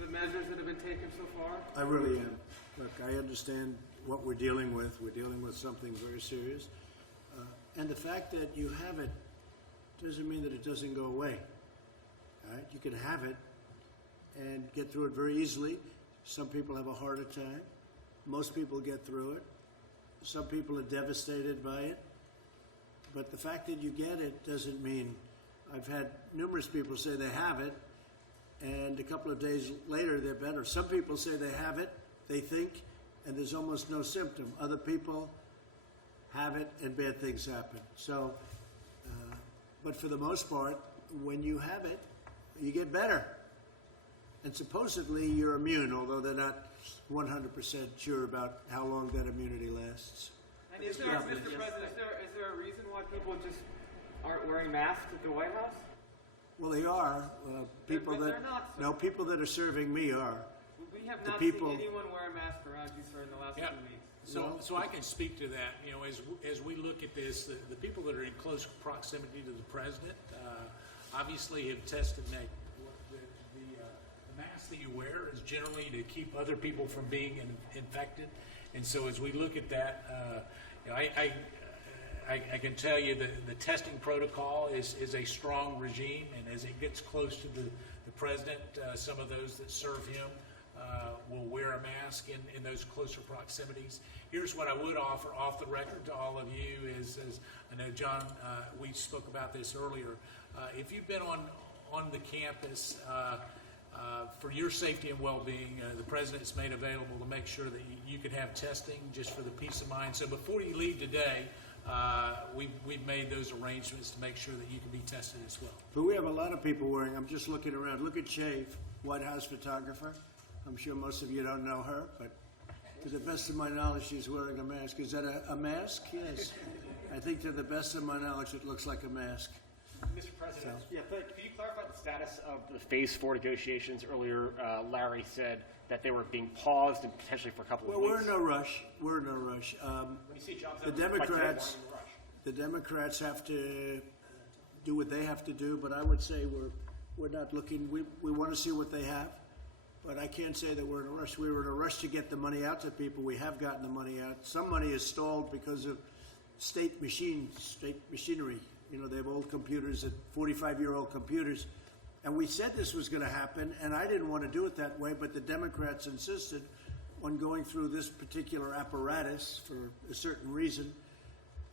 the measures that have been taken so far? I really am. Look, I understand what we're dealing with. We're dealing with something very serious. And the fact that you have it doesn't mean that it doesn't go away. All right? You can have it and get through it very easily. Some people have a harder time. Most people get through it. Some people are devastated by it. But the fact that you get it doesn't mean, I've had numerous people say they have it, and a couple of days later they're better. Some people say they have it, they think, and there's almost no symptom. Other people have it and bad things happen. So, but for the most part, when you have it, you get better. And supposedly you're immune, although they're not 100% sure about how long that immunity lasts. And Mr. President, is there a reason why people just aren't wearing masks at the White House? Well, they are. People but that they're not, no, people that are serving me are. We have The not people- seen anyone wear a mask around you, sir, in the last 2 weeks. So I can speak to that. You know, as we look at this, the people that are in close proximity to the president obviously have tested negative. The mask that you wear is generally to keep other people from being infected, and so as we look at that, you know, I can tell you that the testing protocol is a strong regime, and as it gets close to the president, some of those that serve him will wear a mask in those closer proximities. Here's what I would offer off the record to all of you is I know, John, we spoke about this earlier. If you've been on the campus for your safety and well-being, the president's made available to make sure that you can have testing just for the peace of mind. So before you leave today, we've made those arrangements to make sure that you can be tested as well. But we have a lot of people wearing. I'm just looking around. Look at Shave, White House photographer. I'm sure most of you don't know her, but to the best of my knowledge, she's wearing a mask. Is that a mask? Yes. I think to the best of my knowledge, it looks like a mask. Mr. President, could you clarify the status of the Phase 4 negotiations? Earlier, Larry said that they were being paused and potentially for a couple of Well, weeks. we're in no rush. We're in no rush. When you see jobs The out there, like today, Democrats, why are you in a rush? the Democrats have to do what they have to do, but I would say we're not looking. We want to see what they have, but I can't say that we're in a rush. We were in a rush to get the money out to people. We have gotten the money out. Some money is stalled because of state machinery. You know, they have old computers, 45-year-old computers. And we said this was going to happen, and I didn't want to do it that way, but the Democrats insisted on going through this particular apparatus for a certain reason,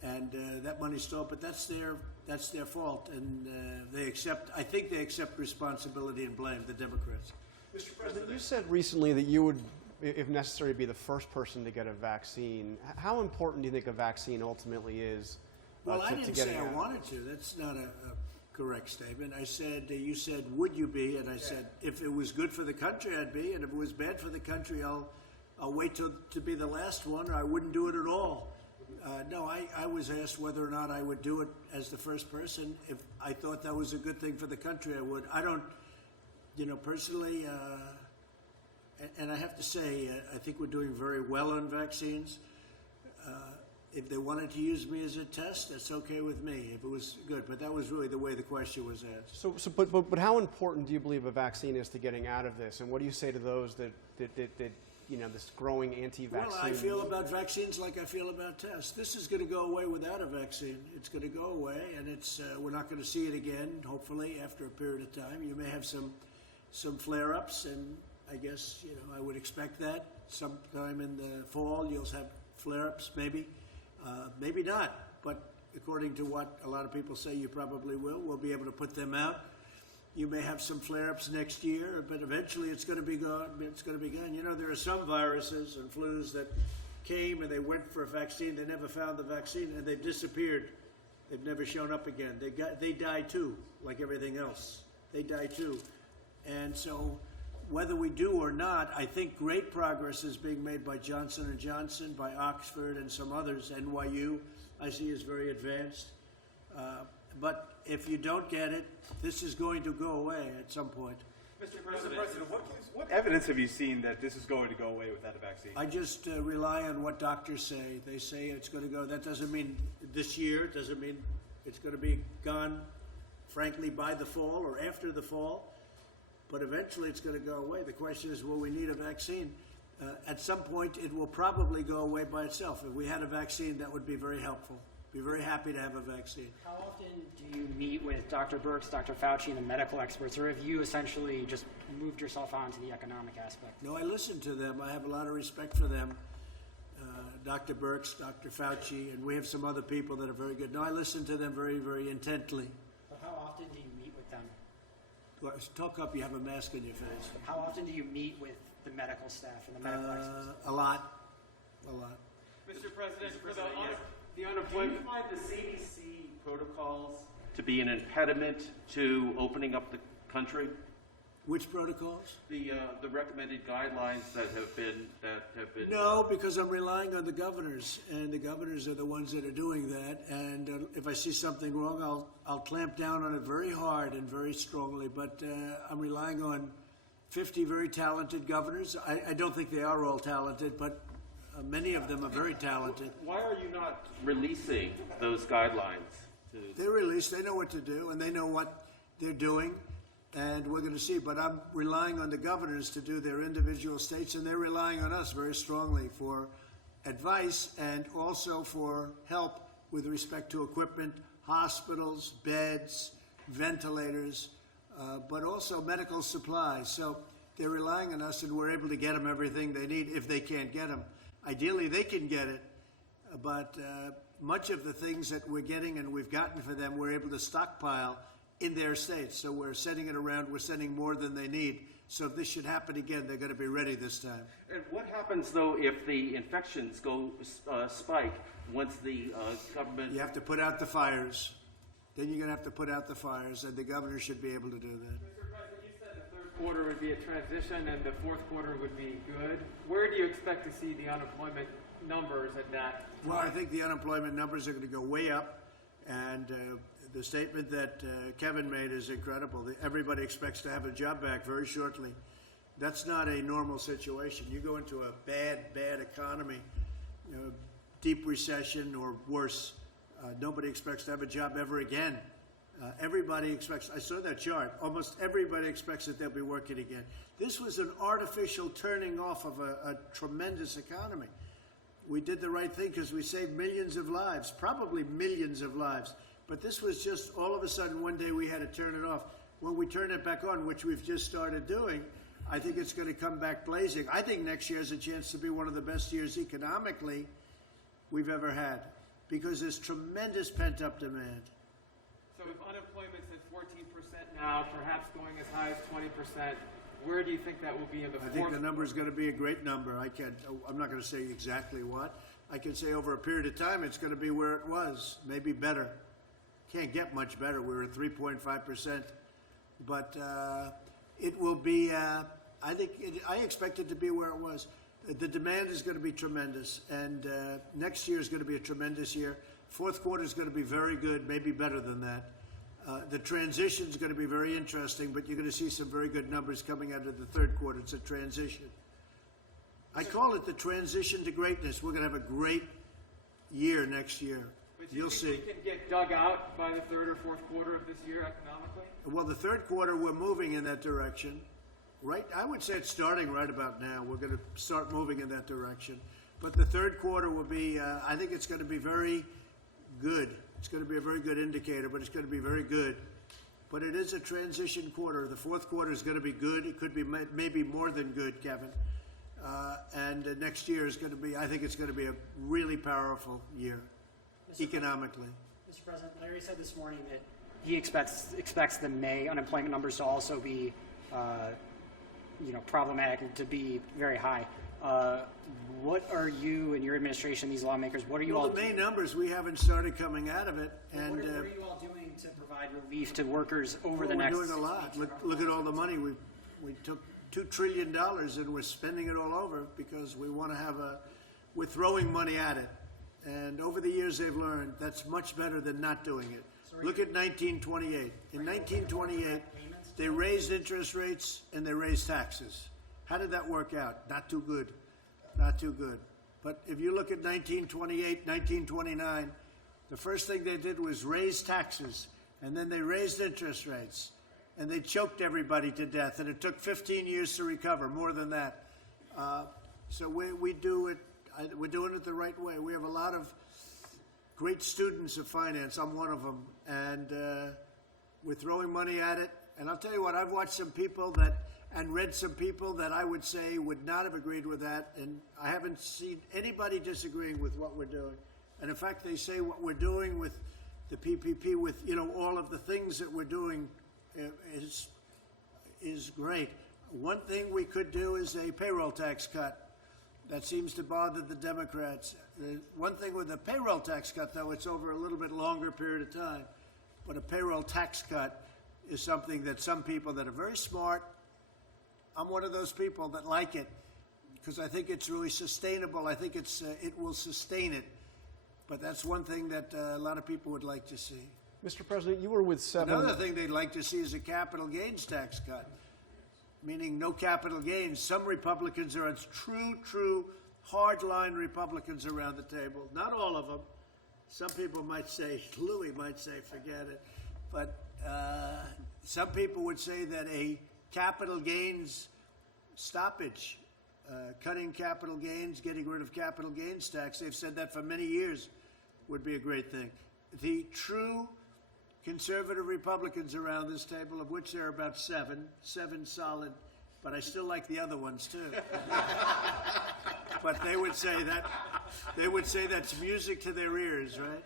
and that money stalled. But that's their fault, and I think they accept responsibility and blame, the Democrats. Mr. President, you said recently that you would, if necessary, be the first person to get a vaccine. How important do you think a vaccine ultimately is? Well, I to didn't getting say I out? wanted to. That's not a correct statement. I said, you said, would you be? And I said, if it was good for the country, I'd be. And if it was bad for the country, I'll wait to be the last one, or I wouldn't do it at all. No, I was asked whether or not I would do it as the first person. If I thought that was a good thing for the country, I would. I don't, personally, and I have to say, I think we're doing very well on vaccines. If they wanted to use me as a test, that's okay with me. If it was good, but that was really the way the question was asked. But how important do you believe a vaccine is to getting out of this? And what do you say to those that this growing anti-vaccine? Well, I feel about vaccines like I feel about tests. This is going to go away without a vaccine. It's going to go away, and we're not going to see it again. Hopefully, after a period of time, you may have some flare-ups, and I guess I would expect that sometime in the fall you'll have flare-ups, maybe. Maybe not, but according to what a lot of people say, you probably will. We'll be able to put them out. You may have some flare-ups next year, but eventually it's going to be gone. It's going to be gone. There are some viruses and flus that came and they went for a vaccine. They never found the vaccine and they've disappeared. They've never shown up again. They die too, like everything else. They die too. And so whether we do or not, I think great progress is being made by Johnson & Johnson, by Oxford, and some others. NYU, I see, is very advanced. But if you don't get it, this is going to go away at some point. Mr. President, what evidence have you seen that this is going to go away without a vaccine? I just rely on what doctors say. They say it's going to go. That doesn't mean this year. It doesn't mean it's going to be gone, frankly, by the fall or after the fall. But eventually it's going to go away. The question is, will we need a vaccine? At some point, it will probably go away by itself. If we had a vaccine, that would be very helpful. Be very happy to have a vaccine. How often do you meet with Dr. Birx, Dr. Fauci, and the medical experts, or have you essentially just moved yourself on to the economic aspect? No, I listen to them. I have a lot of respect for them. Dr. Birx, Dr. Fauci, and we have some other people that are very good. Now, I listen to them very, very intently. But how often do you meet with them? Well, talk up, you have a mask on your face. How often do you meet with the medical staff and the medical experts? A lot. A lot. Mr. President, for the Do you unemployment. find the CDC protocols to be an impediment to opening up the country? Which protocols? The recommended guidelines that have been No, because I'm relying on the governors, and the governors are the ones that are doing that. And if I see something wrong, I'll clamp down on it very hard and very strongly. But I'm relying on 50 very talented governors. I don't think they are all talented, but many of them are very talented. Why are you not releasing those guidelines? They're released. They know what to do, and they know what they're doing. And we're going to see. But I'm relying on the governors to do their individual states, and they're relying on us very strongly for advice and also for help with respect to equipment, hospitals, beds, ventilators, but also medical supplies. So they're relying on us, and we're able to get them everything they need if they can't get them. Ideally, they can get it, but much of the things that we're getting and we've gotten for them, we're able to stockpile in their states. So we're sending it around. We're sending more than they need. So if this should happen again, they're going to be ready this time. And what happens, though, if the infections go spike once the government... You have to put out the fires. Then you're going to have to put out the fires, and the governor should be able to do that. Mr. President, you said the third quarter would be a transition and the fourth quarter would be good. Where do you expect to see the unemployment numbers at that? Well, I think the unemployment numbers are going to go way up, and the statement that Kevin made is incredible. Everybody expects to have a job back very shortly. That's not a normal situation. You go into a bad economy, deep recession or worse, nobody expects to have a job ever again. Everybody expects, I saw that chart, almost everybody expects that they'll be working again. This was an artificial turning off of a tremendous economy. We did the right thing because we saved millions of lives, probably millions of lives. But this was just all of a sudden one day we had to turn it off. When we turn it back on, which we've just started doing, I think it's going to come back blazing. I think next year has a chance to be one of the best years economically we've ever had because there's tremendous pent-up demand. So if unemployment's at 14% now, perhaps going as high as 20%, where do you think that will be in the fourth? I think the number is going to be a great number. I'm not going to say exactly what. I can say over a period of time it's going to be where it was, maybe better. Can't get much better. We're at 3.5%, but it will be. I expect it to be where it was. The demand is going to be tremendous, and next year is going to be a tremendous year. Fourth quarter is going to be very good, maybe better than that. The transition is going to be very interesting, but you're going to see some very good numbers coming out of the third quarter. It's a transition. I call it the transition to greatness. We're going to have a great year next year. But You'll see. We can get dug out by the third or fourth quarter of this year economically? Well, the third quarter, we're moving in that direction. Right? I would say it's starting right about now. We're going to start moving in that direction. But the third quarter will be, I think it's going to be very good. It's going to be a very good indicator, but it's going to be very good. But it is a transition quarter. The fourth quarter is going to be good. It could be maybe more than good, Kevin. And next year is going to be, I think it's going to be a really powerful year. Economically. Mr. President, Larry said this morning that he expects the May unemployment numbers to also be, problematic, to be very high. What are you and your administration, these lawmakers, what are you all doing? The May numbers, we haven't started coming out of it. And what are you all doing to provide relief to workers over the next? We're doing a lot. Look at all the money. We took $2 trillion and we're spending it all over because we want to have we're throwing money at it. And over the years, they've learned that's much better than not doing it. Look at 1928. In 1928, they raised interest rates and they raised taxes. How did that work out? Not too good. Not too good. But if you look at 1928, 1929, the first thing they did was raise taxes, and then they raised interest rates, and they choked everybody to death, and it took 15 years to recover, more than that. So we do it. We're doing it the right way. We have a lot of great students of finance. I'm one of them. And we're throwing money at it. And I'll tell you what, I've watched some people that and read some people that I would say would not have agreed with that, and I haven't seen anybody disagreeing with what we're doing. And in fact, they say what we're doing with the PPP, with all of the things that we're doing, is great. One thing we could do is a payroll tax cut. That seems to bother the Democrats. One thing with a payroll tax cut, though, it's over a little bit longer period of time. But a payroll tax cut is something that some people that are very smart, I'm one of those people that like it because I think it's really sustainable. I think it will sustain it. But that's one thing that a lot of people would like to see. Mr. President, you were with seven. Another thing they'd like to see is a capital gains tax cut, meaning no capital gains. Some Republicans are true hardline Republicans around the table. Not all of them. Some people might say, Louis might say, forget it. But some people would say that a capital gains stoppage, cutting capital gains, getting rid of capital gains tax, they've said that for many years, would be a great thing. The true conservative Republicans around this table, of which there are about seven solid, but I still like the other ones too. But they would say that's music to their ears, right?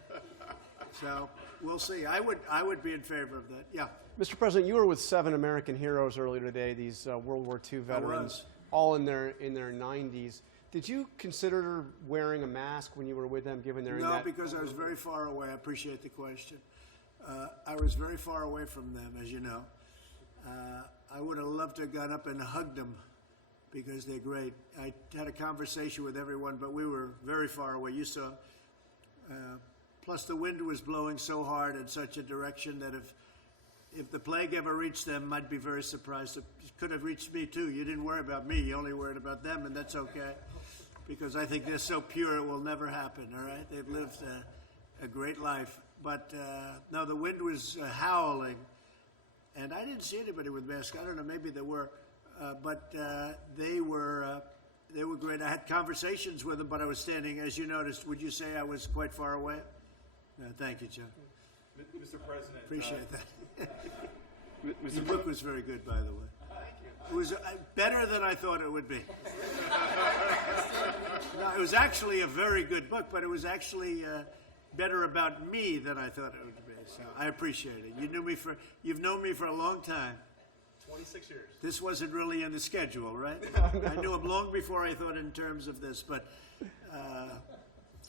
So we'll see. I would be in favor of that. Yeah. Mr. President, you were with 7 American heroes earlier today, these World War II veterans, all in their 90s. Did you consider wearing a mask when you were with them, given their... No, because I was very far away. I appreciate the question. I was very far away from them, as you know. I would have loved to have gone up and hugged them because they're great. I had a conversation with everyone, but we were very far away. You saw. Plus, the wind was blowing so hard in such a direction that if the plague ever reached them, I'd be very surprised. It could have reached me, too. You didn't worry about me. You only worried about them, and that's okay. Because I think they're so pure it will never happen, all right? They've lived a great life. But, no, the wind was howling, and I didn't see anybody with masks. I don't know, maybe there were. But they were great. I had conversations with them, but I was standing, as you noticed. Would you say I was quite far away? No, thank you, John. Mr. President. Appreciate that. Your book was very good, by the way. Thank you. It was better than I thought it would be. No, it was actually a very good book, but it was actually better about me than I thought it would be. So I appreciate it. You've known me for a long time. 26 years. This wasn't really in the schedule, right? No. I knew him long before I thought in terms of this, but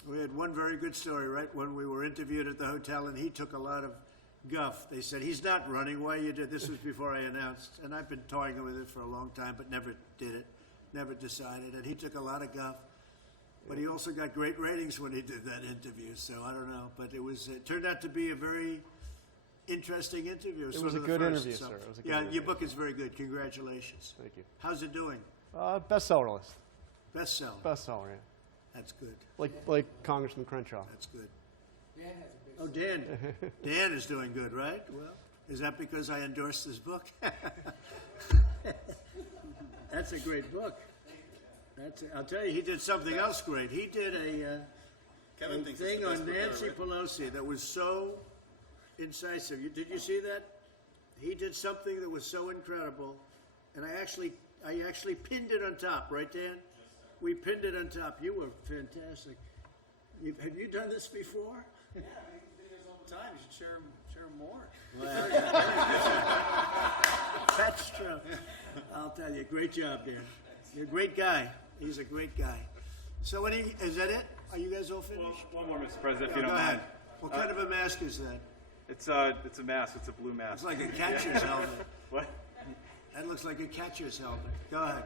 we had one very good story, right? When we were interviewed at the hotel, and he took a lot of guff. They said, he's not running. Why you did this? Was before I announced. And I've been toying with it for a long time, but never did it, never decided. And he took a lot of guff. But he also got great ratings when he did that interview, so I don't know. But it turned out to be a very interesting interview. It was a good interview, sir. It was a good interview. Your book is very good. Congratulations. Thank you. How's it doing? Bestseller list. Bestseller. Bestseller, yeah. That's good. Like Congressman Crenshaw. That's good. Oh, Dan. Dan is doing good, right? Well, is that because I endorsed his book? That's a great book. I'll tell you, he did something else great. He did a thing on Nancy Pelosi that was so incisive. Did you see that? He did something that was so incredible, and I actually pinned it on top, right, Dan? We pinned it on top. You were fantastic. Have you done this before? Yeah, I make videos all the time. You should share them more. Well, that's true. I'll tell you. Great job, Dan. You're a great guy. He's a great guy. So, is that it? Are you guys all finished? Well, one more, Mr. President, if you Go don't ahead. mind. What kind of a mask is that? It's a mask. It's a blue mask. It's like a catcher's helmet. What? That looks like a catcher's helmet. Go ahead.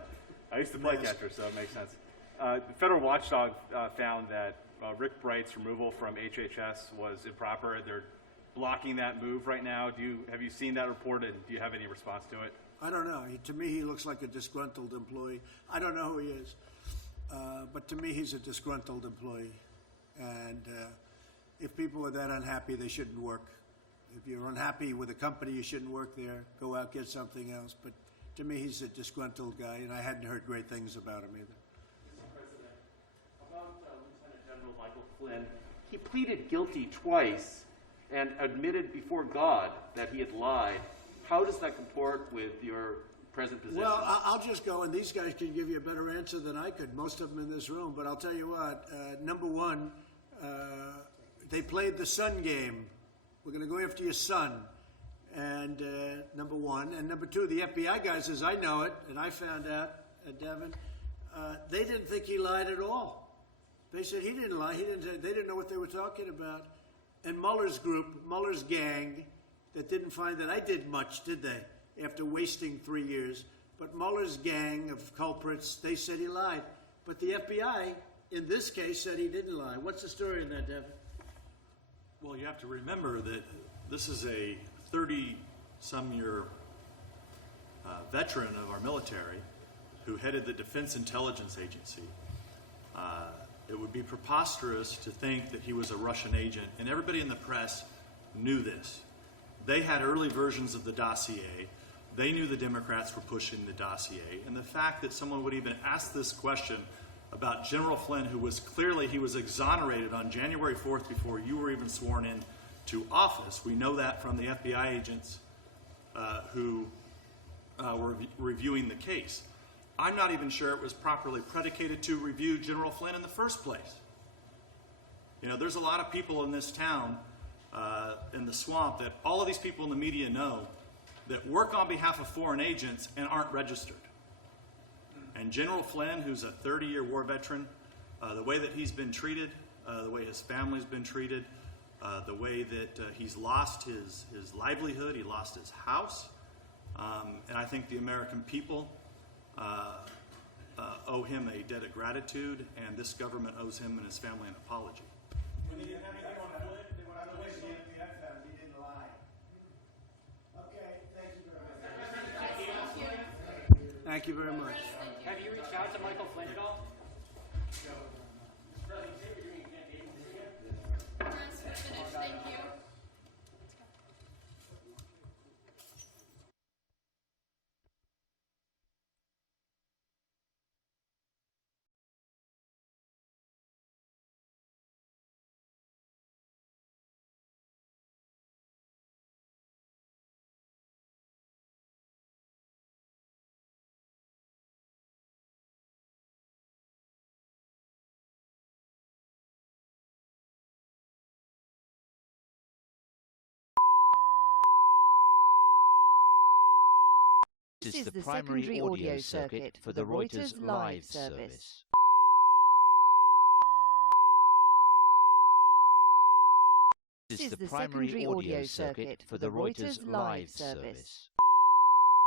I used to play catcher, so it makes sense. The federal watchdog found that Rick Bright's removal from HHS was improper. They're blocking that move right now. Have you seen that report, and do you have any response to it? I don't know. To me, he looks like a disgruntled employee. I don't know who he is, but to me, he's a disgruntled employee. And if people are that unhappy, they shouldn't work. If you're unhappy with a company, you shouldn't work there. Go out, get something else. But to me, he's a disgruntled guy, and I hadn't heard great things about him either. Mr. President, about Lieutenant General Michael Flynn, he pleaded guilty twice and admitted before God that he had lied. How does that comport with your present position? Well, I'll just go, and these guys can give you a better answer than I could, most of them in this room. But I'll tell you what, number one, they played the son game. We're going to go after your son. And number one. And number two, the FBI guys, as I know it, and I found out, Devin, they didn't think he lied at all. They said he didn't lie. They didn't know what they were talking about. And Mueller's group, Mueller's gang, that didn't find that I did much, did they, after wasting 3 years? But Mueller's gang of culprits, they said he lied. But the FBI, in this case, said he didn't lie. What's the story in that, Devin? Well, you have to remember that this is a 30-some-year veteran of our military who headed the Defense Intelligence Agency. It would be preposterous to think that he was a Russian agent, and everybody in the press knew this. They had early versions of the dossier. They knew the Democrats were pushing the dossier, and the fact that someone would even ask this question about General Flynn, who was clearly, he was exonerated on January 4th before you were even sworn in to office. We know that from the FBI agents who were reviewing the case. I'm not even sure it was properly predicated to review General Flynn in the first place. You know, there's a lot of people in this town, in the swamp, that all of these people in the media know that work on behalf of foreign agents and aren't registered. And General Flynn, who's a 30-year war veteran, the way that he's been treated, the way his family's been treated, the way that he's lost his livelihood, he lost his house, and I think the American people owe him a debt of gratitude, and this government owes him and his family an apology. When they didn't have anything on Flynn, they went out of the way to the FBI found he didn't lie. Okay, thank you very much. Thank you very much. Have you reached out to Michael Flynn at all? Thank you. This is the primary audio circuit for the Reuters live service. This is the primary audio circuit for the Reuters live service.